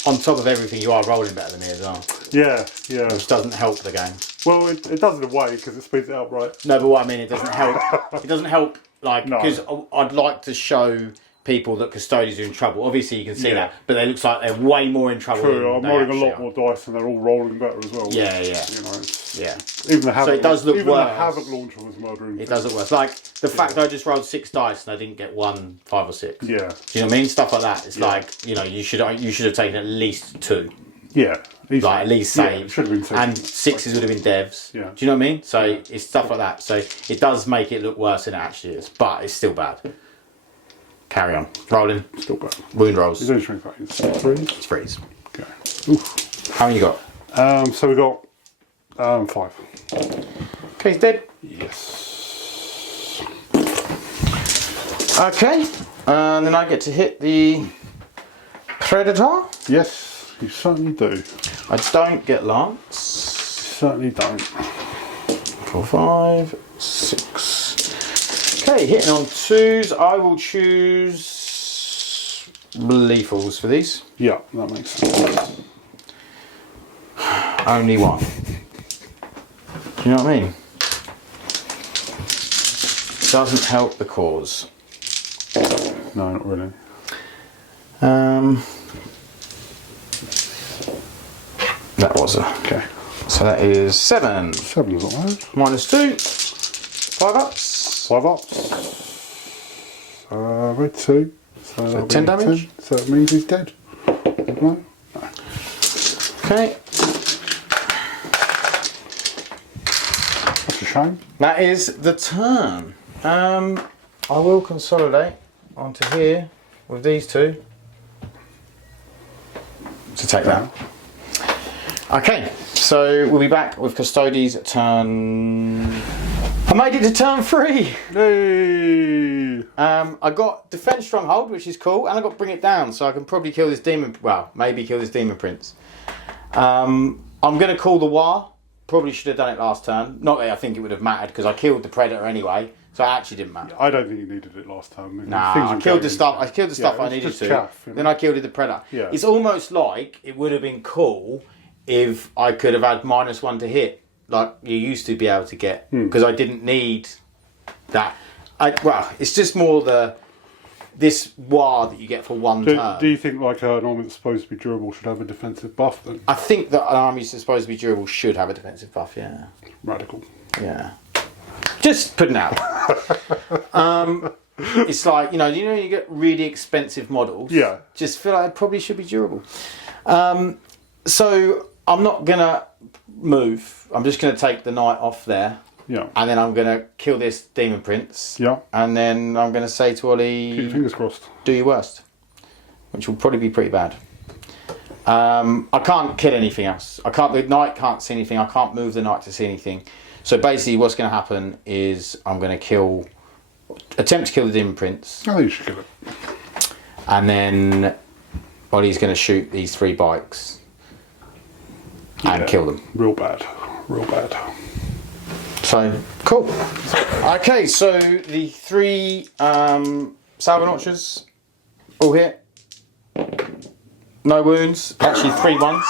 on top of everything, you are rolling better than me as well, Yeah, yeah. which doesn't help the game. Well, it does in a way because it speeds it up, right? No, but what I mean, it doesn't help. It doesn't help, like, No. because I'd like to show people that Custodians are in trouble. Obviously, you can see Yeah. that, but they look like they're way more in trouble. True, I'm than rolling they a lot actually more dice and they're all rolling better as well. Yeah, yeah. You know, it's, are. Yeah, even the Havoc, it does look even worse. the Havoc launcher was murdering. it does look worse. Like the fact that I just rolled 6 dice and I didn't get 1, 5, or 6. Yeah, Do you know what I mean? Stuff like that. It's like, you know, you should have taken at least 2. yeah. Easy. Like at least Yeah, say, it should have been 2. and 6s would have been devs. Yeah. Do you know what I mean? So it's stuff like that. So it does make it look worse than it actually is, but it's still bad. Carry on. Rolling. Still bad. Wound rolls. He's only strength 8. It's 3s. It's freeze. Okay. Oof. How many you got? So we got 5. Okay, he's dead. Yes. Okay. And then I get to hit the Predator. Yes, you certainly do. I don't get Lance. Certainly don't. 4, 5, 6. Okay, hitting on 2s. I will choose lethals for these. Yeah, that makes sense. Only one. Do you know what I mean? Doesn't help the cause. No, not really. That was a... Okay. So that is 7. 7 is not bad. -2. 5 ups. 5 ups. Red 2. So that'll 10 be damage. 10. So that means he's dead. No. Okay. That's a shame. That is the turn. I will consolidate onto here with these two to take that. Okay, so we'll be back with Custodes turn. I made it to turn 3. Hey. I got Defense Stronghold, which is cool, and I got Bring It Down, so I can probably kill this demon. Well, maybe kill this Demon Prince. I'm going to call the War. Probably should have done it last turn. Not that I think it would have mattered because I killed the Predator anyway, so it actually didn't matter. I don't think you needed it last time. Nah, I killed the stuff. I killed the stuff I needed to. Chaff, you know? Then I killed the Predator. Yeah. It's almost like it would have been cool if I could have had -1 to hit, like you used to be able to get, because I didn't need that. Well, it's just more this war that you get for one turn. Do you think like an army that's supposed to be durable should have a defensive buff then? I think that an army that's supposed to be durable should have a defensive buff. Yeah. Radical. Yeah. Just putting it out. It's like, you know you get really expensive models. Yeah. Just feel like it probably should be durable. So I'm not gonna move. I'm just gonna take the knight off there. Yeah. And then I'm gonna kill this Demon Prince. Yeah. And then I'm gonna say to Ollie, Keep your fingers crossed. do your worst. Which will probably be pretty bad. I can't kill anything else. The knight can't see anything. I can't move the knight to see anything. So basically what's going to happen is I'm going to attempt to kill the Demon Prince. I think you should kill it. And then Ollie's going to shoot these 3 bikes and kill them. Real bad. Real bad. So, cool. Okay, so the 3 Salvin Archers all hit. No wounds. Actually, 3 ones.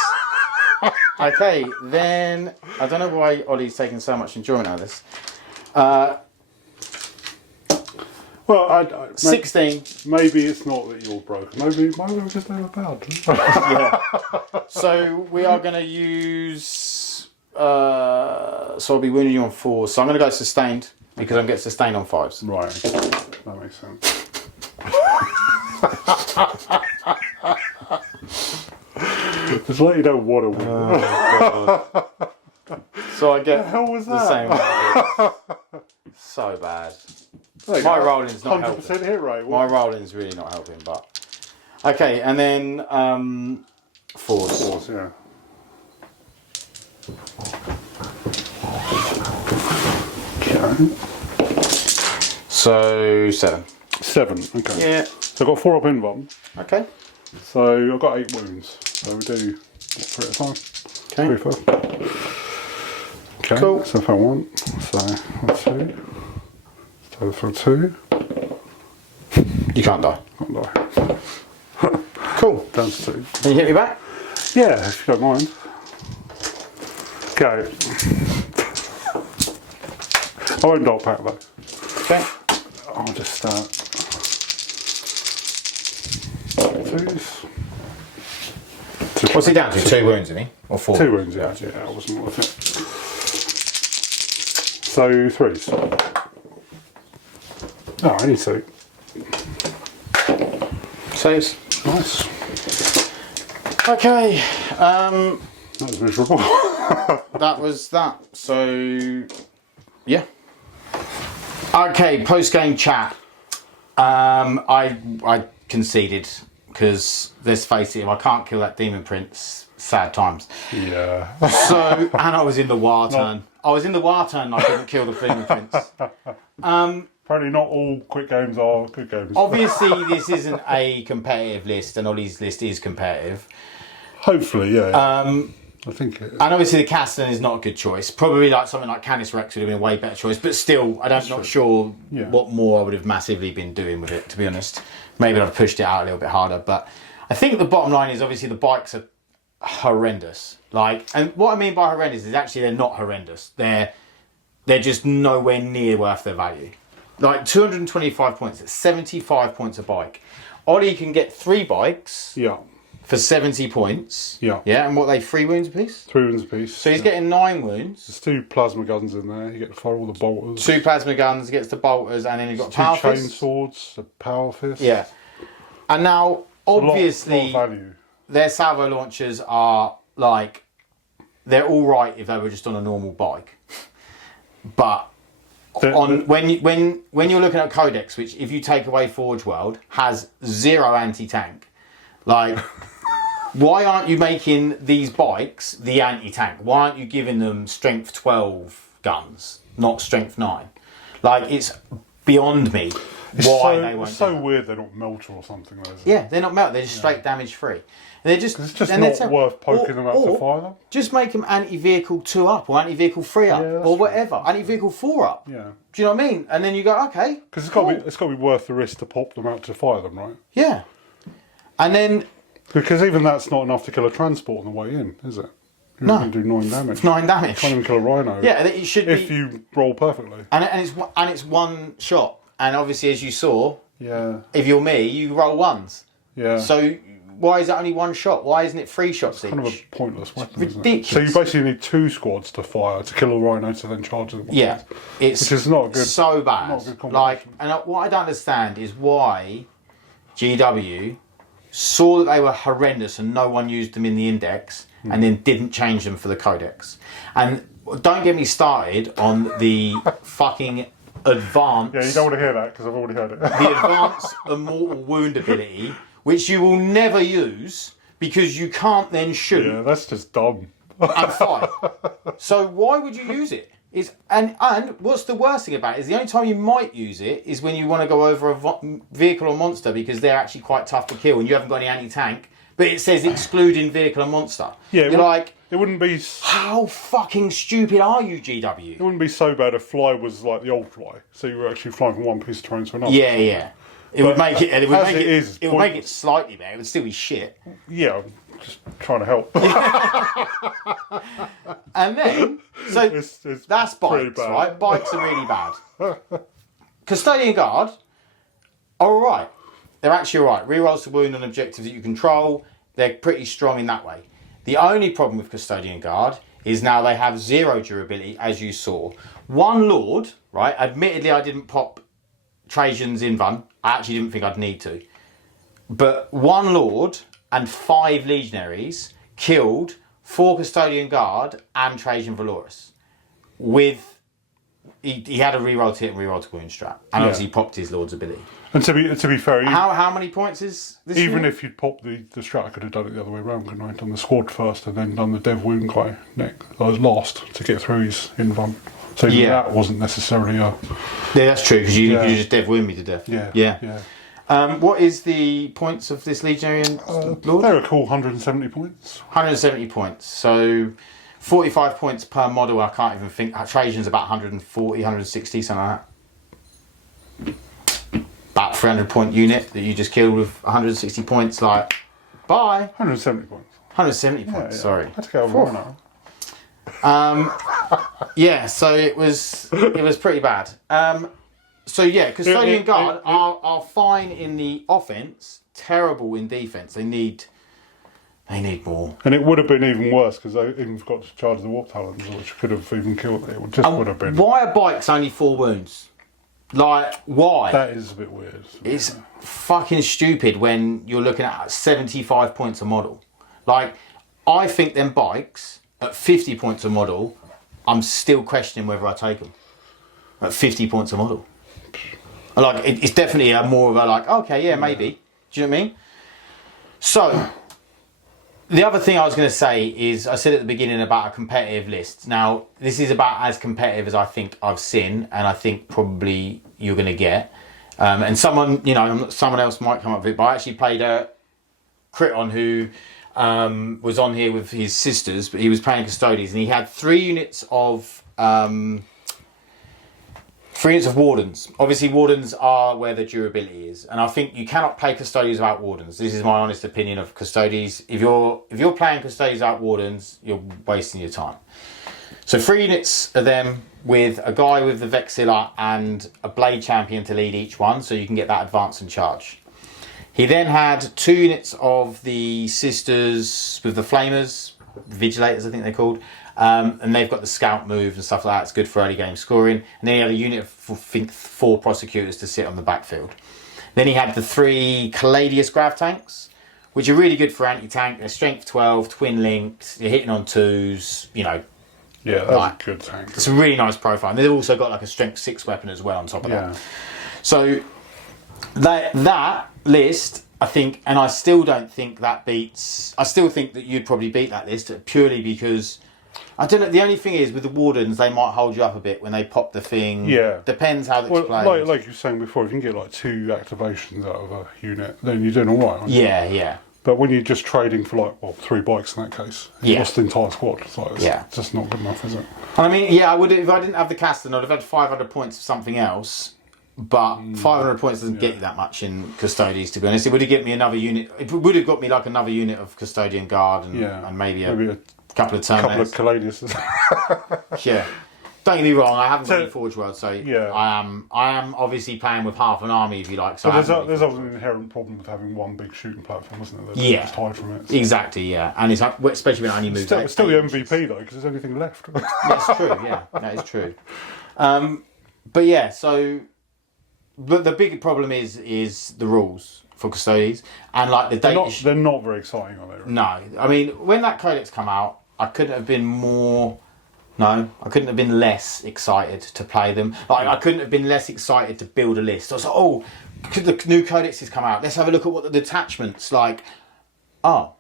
Okay, then I don't know why Ollie's taking so much enjoyment out of this. Well, 16. Maybe it's not that you're broken. Maybe we're just overpowered. Yeah. So we are going to use. So I'll be wounding you on 4. So I'm going to go sustained because I'm getting sustained on 5s. Right. That makes sense. Just let you know what a win. So I get the hell was the that? same. So bad. My rolling's not 100% helping. hit rate. My rolling's really not helping, but okay. And then 4s. 4s, yeah. Okay. So 7. 7. Okay. Yeah. So I've got 4 up in one. Okay. So I've got 8 wounds. So we do 3 at a time. Okay. 3 first. Okay. Cool. So if I want, so 2. So for 2. You can't die. Can't die. Cool. Down to 2. Can you hit me back? Yeah, if you don't mind. Go. I won't dot pack though. Okay. I'll just start. 2s. What's he down to? 2 wounds, isn't he? Or 4? 2 wounds, yeah. Yeah, I wasn't worth it. So 3s. Oh, I need 2. Saves. Nice. Okay. That was miserable. That was that. So, yeah. Okay, post-game chat. I conceded because let's face it, if I can't kill that Demon Prince, sad times. Yeah. So, and I was in the War turn. I was in the War turn and I couldn't kill the Demon Prince. Apparently not all quick games are good games. Obviously, this isn't a competitive list and Ollie's list is competitive. Hopefully, yeah. I think it. And obviously the Castan is not a good choice. Probably like something like Canis Rex would have been a way better choice. But still, I'm not sure what more I would have massively been doing with it, to be honest. Maybe I'd have pushed it out a little bit harder. But I think the bottom line is obviously the bikes are horrendous. Like, and what I mean by horrendous is actually they're not horrendous. They're just nowhere near worth their value. Like 225 points, that's 75 points a bike. Ollie can get 3 bikes. Yeah. For 70 points. Yeah. Yeah, and what are they, 3 wounds apiece? 3 wounds apiece. So he's getting 9 wounds. There's 2 plasma guns in there. You get to fire all the bolters. 2 plasma guns, gets the bolters, and then you've got 2 power chain fists. swords, a power fist. Yeah. And now, obviously, a lot of value. their salvo launchers are like, they're all right if they were just on a normal bike. But when you're looking at Codex, which if you take away Forge World, has 0 anti-tank, like... Why aren't you making these bikes the anti-tank? Why aren't you giving them strength 12 guns, not strength 9? Like, it's beyond me why they won't. It's so weird they're not melter or something, though, isn't it? Yeah, they're not melt. They're just straight damage free. They're just. It's just not worth poking them out to fire them. Just make them anti-vehicle 2 up or anti-vehicle 3 up or whatever. Anti-vehicle 4 up. Yeah. Do you know what I mean? And then you go, okay. Because it's got to be worth the risk to pop them out to fire them, right? Yeah. And then. Because even that's not enough to kill a transport on the way in, is it? You No. can do 9 damage. It's 9 damage. Can't even kill a rhino. Yeah, it should be. If you roll perfectly. And it's one shot. And obviously, as you saw, if you're me, you roll 1s. Yeah. So why is that only 1 shot? Why isn't it 3 shots each? Kind of a pointless weapon, ridiculous. Isn't it? So you basically need 2 squads to fire to kill a rhino to then charge them. Yeah, which is not good. So bad. Not a good combination. Like, and what I don't understand is why GW saw that they were horrendous and no one used them in the index and then didn't change them for the codex. And don't get me started on the fucking advanced... Yeah, you don't want to hear that because I've already heard it. The advanced immortal wound ability, which you will never use because you can't then shoot. Yeah, that's just dumb. And fire. So why would you use it? And what's the worst thing about it is the only time you might use it is when you want to go over a vehicle or monster because they're actually quite tough to kill and you haven't got any anti-tank, but it says excluding vehicle and monster. Yeah, you're like, it wouldn't be. How fucking stupid are you, GW? It wouldn't be so bad if fly was like the old fly, so you were actually flying from one piece of terrain to another. Yeah, yeah. It would make it. It would make it. It would make it slightly better. It would still be shit. Yeah, I'm just trying to help. And then, so it's that's bikes, right? Bikes are really bad. Custodian Guard are alright. They're actually alright. Rerolls to wound on objectives that you control. They're pretty strong in that way. The only problem with Custodian Guard is now they have 0 durability, as you saw. 1 Lord, right? Admittedly, I didn't pop Trajan's Invan. I actually didn't think I'd need to. But 1 Lord and 5 Legionaries killed 4 Custodian Guard and Trajan Valoris. He had a reroll to hit and reroll to wound strat. And obviously he popped his Lord's ability. And to be fair, how many points is this? Even if you'd popped the strat, I could have done it the other way around, couldn't I? Done the squad first and then done the dev wound guy next. I was last to get through his invuln. So that wasn't necessarily a... Yeah, that's true, because you just dev wound me to death. Yeah. What is the points of this Legionary and Lord? They're a cool 170 points. 170 points. So 45 points per model. I can't even think. Trajan's about 140, 160, something like that. About 300 point unit that you just killed with 160 points. Like, bye. 170 points. 170 points. Yeah. Sorry. I had to get over now. Yeah. So it was pretty bad. So yeah, Custodian Guard are fine in the offense, terrible in defense. They need more. And it would have been even worse because they even got to charge the Warp Talons, which could have even killed it. It just would have been. Why are bikes only 4 wounds? Like, why? That is a bit weird. It's fucking stupid when you're looking at 75 points a model. Like, I think them bikes at 50 points a model, I'm still questioning whether I take them. At 50 points a model. Like, it's definitely more of a like, okay, yeah, maybe. Do you know what I mean? So, the other thing I was going to say is, I said at the beginning about a competitive list. Now, this is about as competitive as I think I've seen, and I think probably you're going to get. And someone else might come up with it, but I actually played a Criton who was on here with his sisters, but he was playing Custodes, and he had 3 units of Wardens. Obviously, Wardens are where the durability is, and I think you cannot play Custodes without Wardens. This is my honest opinion of Custodes. If you're playing Custodes without Wardens, you're wasting your time. So 3 units of them with a guy with the Vexilla and a Blade Champion to lead each one, so you can get that advance and charge. He then had 2 units of the Sisters with the Flamers, Vigilators I think they're called, and they've got the Scout move and stuff like that. It's good for early game scoring. And then he had a unit of, I think, 4 Prosecutors to sit on the backfield. Then he had the 3 Caladius Grav Tanks, which are really good for anti-tank. They're strength 12, twin linked, you're hitting on 2s, you know. Yeah, that's a good tank. It's a really nice profile. And they've also got like a strength 6 weapon as well on top of that. So that list, I think, and I still don't think that beats. I still think that you'd probably beat that list purely because I don't know. The only thing is with the Wardens, they might hold you up a bit when they pop the thing. Yeah, depends how it's played. Like you were saying before, if you can get like 2 activations out of a unit, then you're doing all right. Aren't you? Yeah. But when you're just trading for 3 bikes in that case, you lost the entire squad. It's just not good enough, is it? And I mean, I would if I didn't have the Castan, I'd have had 500 points of something else. But 500 points doesn't get you that much in Custodes, to be honest. It would have given me another unit. It would have got me like another unit of Custodian Guard and maybe a couple of Terminators. Couple of Caladius. Yeah. Don't get me wrong, I haven't got any Forge World, so I am obviously playing with half an army, if you like. So but there's an inherent problem with having one big shooting platform, isn't there? They just hide from it. So. Exactly, yeah. And it's especially when it only moves. Still the MVP though, because there's anything left. That's true, yeah. That is true. But yeah, so. But the big problem is the rules for Custodes and like the date. They're not very exciting, are they? Really? No, I mean when that Codex come out, I couldn't have been more. No, I couldn't have been less excited to play them. Like I couldn't have been less excited to build a list. I was like, oh, could the new Codexes come out? Let's have a look at what the detachments like. Oh,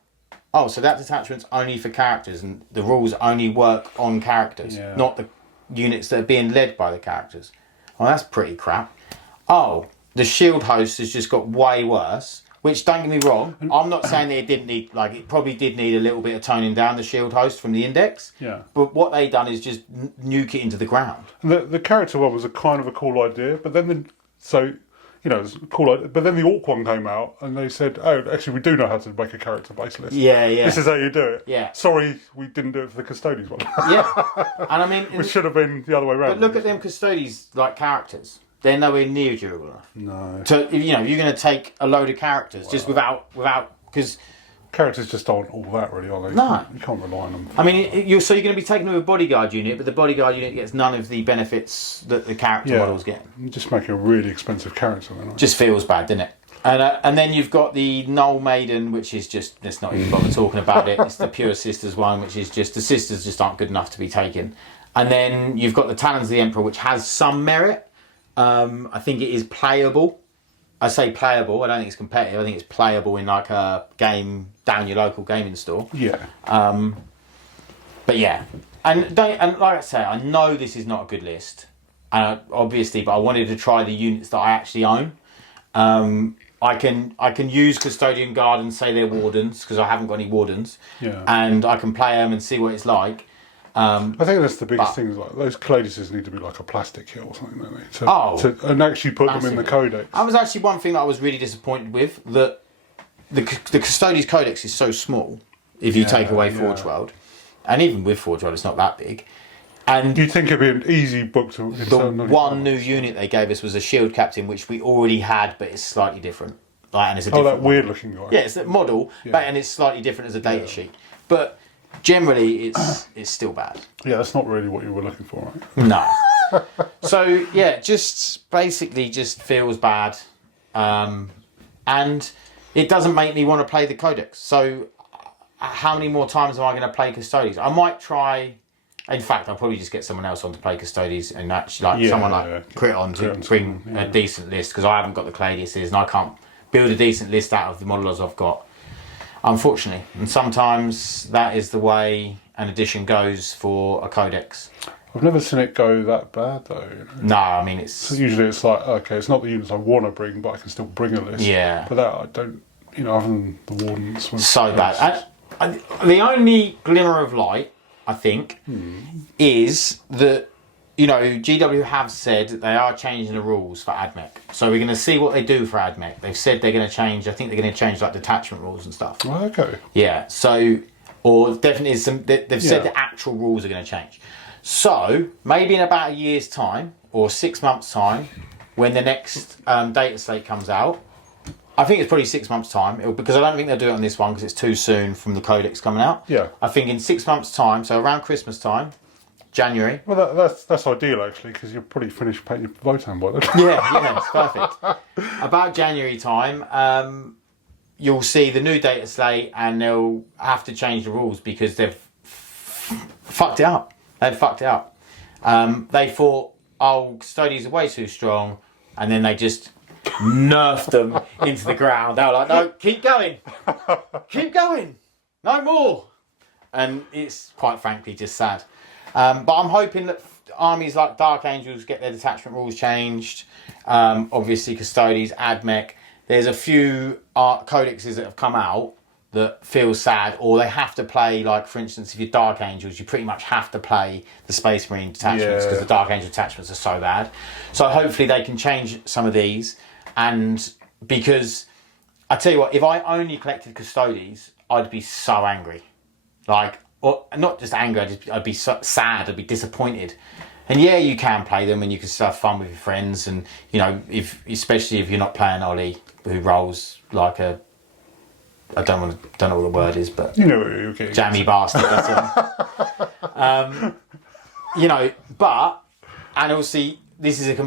so that detachment's only for characters, and the rules only work on characters, not the units that are being led by the characters. Well, that's pretty crap. Oh, the shield host has just got way worse, which don't get me wrong, I'm not saying that it didn't need, it probably did need a little bit of toning down the shield host from the index. Yeah. But what they done is just nuke it into the ground. The character one was a kind of a cool idea, but then it's a cool idea. But then the Orc one came out and they said, oh, actually we do know how to make a character base list. Yeah. This is how you do it. Yeah. Sorry, we didn't do it for the Custodes one. Yeah. And I mean... Which should have been the other way around. But look at them Custodes, characters. They're nowhere near durable enough. No. So you're going to take a load of characters just without because characters just aren't all that really, are they? No, you can't rely on them. I mean, you're going to be taking with a bodyguard unit, but the bodyguard unit gets none of the benefits that the character models get. You're just making a really expensive character, then. Just feels bad, doesn't it? And then you've got the Null Maiden, which is just let's not even bother talking about it. It's the Pure Sisters one, which is just the Sisters just aren't good enough to be taken. And then you've got the Talons of the Emperor, which has some merit. I think it is playable. I say playable. I don't think it's competitive. I think it's playable in a game down your local gaming store. Yeah. But yeah, and like I say, I know this is not a good list, obviously. But I wanted to try the units that I actually own. I can use Custodian Guard and say they're Wardens because I haven't got any Wardens. Yeah. And I can play them and see what it's like. I think that's the biggest thing. Is those Caladises need to be like a plastic kit or something, don't they? And actually put them in the Codex. That was actually one thing that I was really disappointed with. That the Custodes Codex is so small. If you take away Forge World, and even with Forge World, it's not that big. And you'd think it'd be an easy book to. The one new unit they gave us was a Shield Captain, which we already had, but it's slightly different. And it's a different that weird looking guy. Yeah, it's a model, and it's slightly different as a data sheet, but. Generally, it's still bad. Yeah, that's not really what you were looking for, right? No. So yeah, just basically just feels bad, and it doesn't make me want to play the Codex. So how many more times am I going to play Custodes? I might try. In fact, I'll probably just get someone else on to play Custodes and actually someone Crit on to bring a decent list because I haven't got the Caladiuses and I can't build a decent list out of the models I've got. Unfortunately, and sometimes that is the way an edition goes for a Codex. I've never seen it go that bad though. No, I mean it's usually it's like okay, it's not the units I want to bring, but I can still bring a list. Yeah, but that I don't. Other than the Wardens, so bad. The only glimmer of light, I think, is that, you know, GW have said that they are changing the rules for AdMech. So we're going to see what they do for AdMech. They've said they're going to change, I think they're going to change like detachment rules and stuff. Oh, okay. Yeah, so, or definitely they've said the actual rules are going to change. So maybe in about a year's time or 6 months' time, when the next data slate comes out, I think it's probably 6 months' time, because I don't think they'll do it on this one because it's too soon from the codex coming out. Yeah. I think in 6 months' time, so around Christmas time, January. Well, that's ideal actually, because you'll probably finish painting your Votan by then. Yeah, it's perfect. About January time, you'll see the new data slate, and they'll have to change the rules because they've fucked it up. They've fucked it up. They thought, oh, Custodians are way too strong, and then they just nerfed them into the ground. They were like, no, keep going. Keep going. No more. And it's quite frankly just sad. But I'm hoping that armies like Dark Angels get their detachment rules changed. Obviously, Custodes, AdMech. There's a few codexes that have come out that feel sad, or they have to play, like, for instance, if you're Dark Angels, you pretty much have to play the Space Marine detachments because the Dark Angel detachments are so bad. So hopefully they can change some of these. And because, I tell you what, if I only collected Custodes, I'd be so angry. Like, or not just angry, I'd be so sad, I'd be disappointed. And yeah, you can play them and you can still have fun with your friends, and, you know, especially if you're not playing Ollie, who rolls like a, don't know what the word is, but you know what you're getting. Jammy bastard. That's it. You know, but, and obviously this is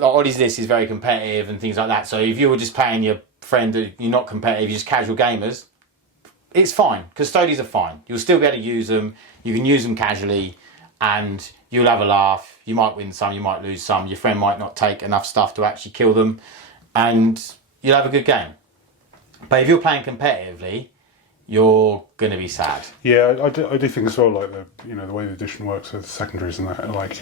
Ollie's list is very competitive and things like that. So if you were just playing your friend, you're not competitive, you're just casual gamers, it's fine. Custodians are fine. You'll still be able to use them. You can use them casually, and you'll have a laugh. You might win some, you might lose some. Your friend might not take enough stuff to actually kill them, and you'll have a good game. But if you're playing competitively, you're going to be sad. Yeah, I do think as well, like the way the edition works with secondaries and that, like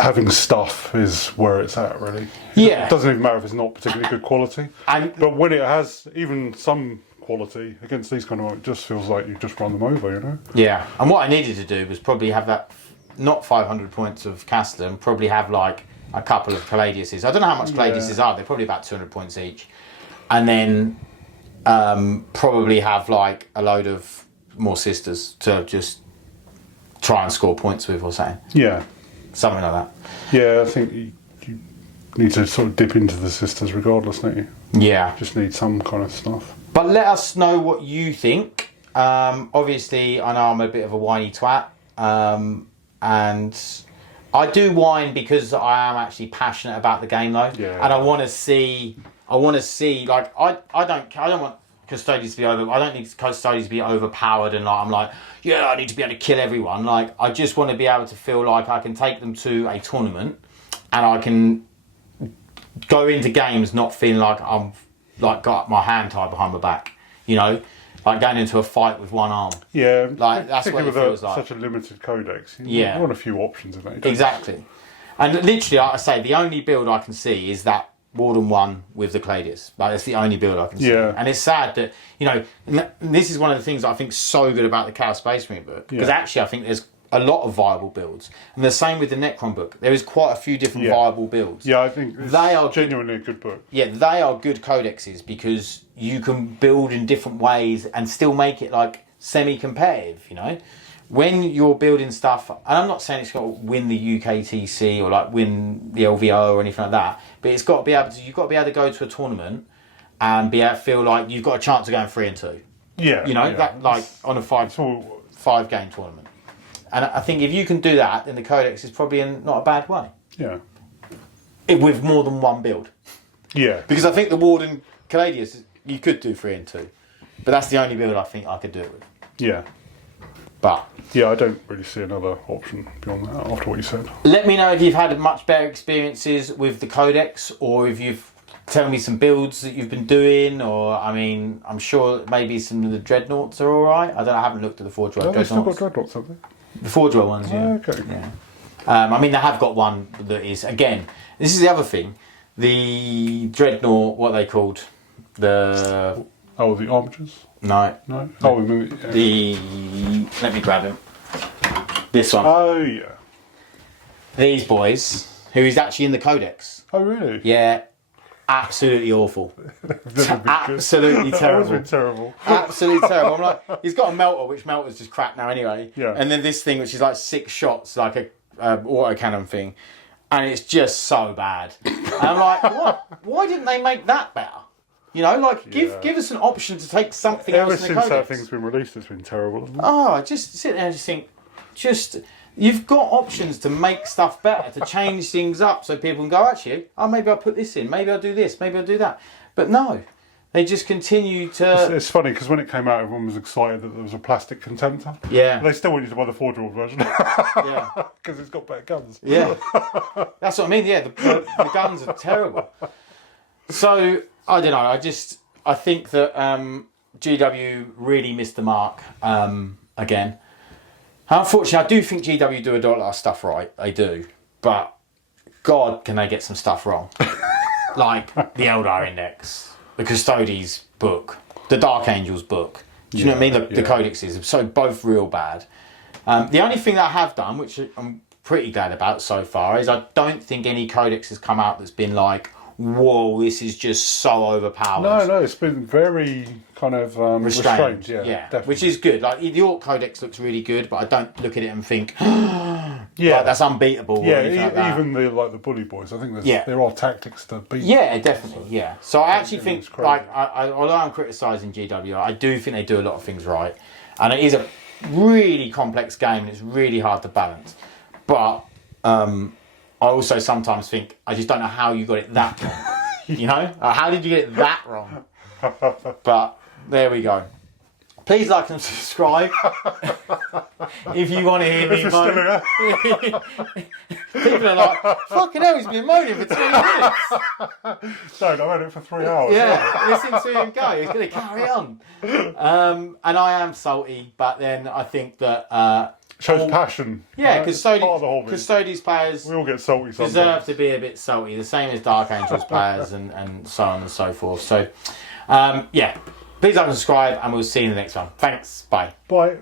having stuff is where it's at, really. Yeah. It doesn't even matter if it's not particularly good quality. But when it has even some quality against these kind of, it just feels like you just run them over, you know? Yeah. And what I needed to do was probably have that, not 500 points of Castellan, probably have like a couple of Palladiuses. I don't know how much Palladiuses are. They're probably about 200 points each. And then probably have like a load of more sisters to just try and score points with or something. Yeah. Something like that. Yeah, I think you need to sort of dip into the sisters regardless, don't you? Yeah. Just need some kind of stuff. But let us know what you think. Obviously, I know I'm a bit of a whiny twat. And I do whine because I am actually passionate about the game though. Yeah. And I want to see, like, I don't want Custodians to be I don't need Custodians to be overpowered and like I'm like, yeah, I need to be able to kill everyone. Like, I just want to be able to feel like I can take them to a tournament and I can go into games not feeling like I'm like got my hand tied behind my back, you know, like going into a fight with one arm. Yeah, like that's what it feels like. Such a limited codex. You want a few options in that. Exactly, and literally, like I say, the only build I can see is that Warden one with the Cladius. Like, that's the only build I can see. Yeah. And it's sad that, you know, and this is one of the things that I think is so good about the Chaos Space Marine book, because actually I think there's a lot of viable builds, and the same with the Necron book. There is quite a few different viable builds. Yeah, I think they are genuinely a good book. Yeah, they are good codexes because you can build in different ways and still make it like semi-competitive. You know, when you're building stuff, and I'm not saying it's got to win the UKTC or like win the LVO or anything like that, but it's got to be able to. You've got to be able to go to a tournament and be able to feel like you've got a chance of going 3-2. Yeah, you know, that like on a five game tournament. And I think if you can do that, then the codex is probably in not a bad way. Yeah. With more than one build. Yeah. Because I think the Warden Caladius, you could do 3-2. But that's the only build I think I could do it with. Yeah. But yeah, I don't really see another option beyond that after what you said. Let me know if you've had much better experiences with the codex, or if you've tell me some builds that you've been doing, or I mean, I'm sure maybe some of the dreadnoughts are alright. I don't know, I haven't looked at the Forge World dreadnoughts. They've still got dreadnoughts, have they? The Forge World ones, yeah. Okay. Yeah. I mean, they have got one that is, again, this is the other thing. The Dreadnought, what are they called? The Armatures? No. No. Oh, we moved. Yeah. Let me grab him. This one. Oh yeah. These boys, who is actually in the Codex. Oh really? Yeah. Absolutely awful. Absolutely terrible. That was terrible. Absolutely terrible. I'm like, he's got a melter, which melter's just crap now anyway. Yeah. And then this thing, which is like 6 shots, like a autocannon thing, and it's just so bad. And I'm like, what? Why didn't they make that better? You know, like give us an option to take something else in the Ever since Codex. that thing's been released, it's been terrible. Hasn't it? Oh, I just sit there and just think, you've got options to make stuff better, to change things up so people can go, actually, maybe I'll put this in, maybe I'll do this, maybe I'll do that. But no, they just continue to... It's funny, because when it came out, everyone was excited that there was a plastic contemptor. Yeah. They still want you to buy the 4-drawer version. Yeah. Because it's got better guns. Yeah. That's what I mean, yeah, the guns are terrible. So, I don't know, I think that GW really missed the mark again. Unfortunately, I do think GW do a lot of stuff right. They do. But, God, can they get some stuff wrong. Like the Eldar Index, the Custodes book, the Dark Angels book. Do you know what I mean? The codexes. So, both real bad. The only thing that I have done, which I'm pretty glad about so far, is I don't think any codex has come out that's been like, whoa, this is just so overpowered. No, it's been very kind of restrained. Yeah, definitely. Which is good. Like the Orc Codex looks really good, but I don't look at it and think, yeah, like, that's unbeatable. Yeah, like even the bully boys. I think there are tactics to beat. Yeah, definitely. Yeah. So I actually think, like, although I'm criticising GW, I do think they do a lot of things right, and it is a really complex game and it's really hard to balance. But I also sometimes think, I just don't know how you got it that wrong. You know? How did you get it that wrong? But there we go. Please like and subscribe if you want to hear me moan. People are like, fucking hell, he's been moaning for 2 minutes. Don't, I had it for 3 hours. Yeah, listen to him go. He's going to carry on. And I am salty, but then I think that... shows passion. Yeah, because Custodes players we all get salty sometimes. Deserve to be a bit salty, the same as Dark Angels players and so on and so forth. So, yeah, please like and subscribe, and we'll see you in the next one. Thanks, bye. Bye.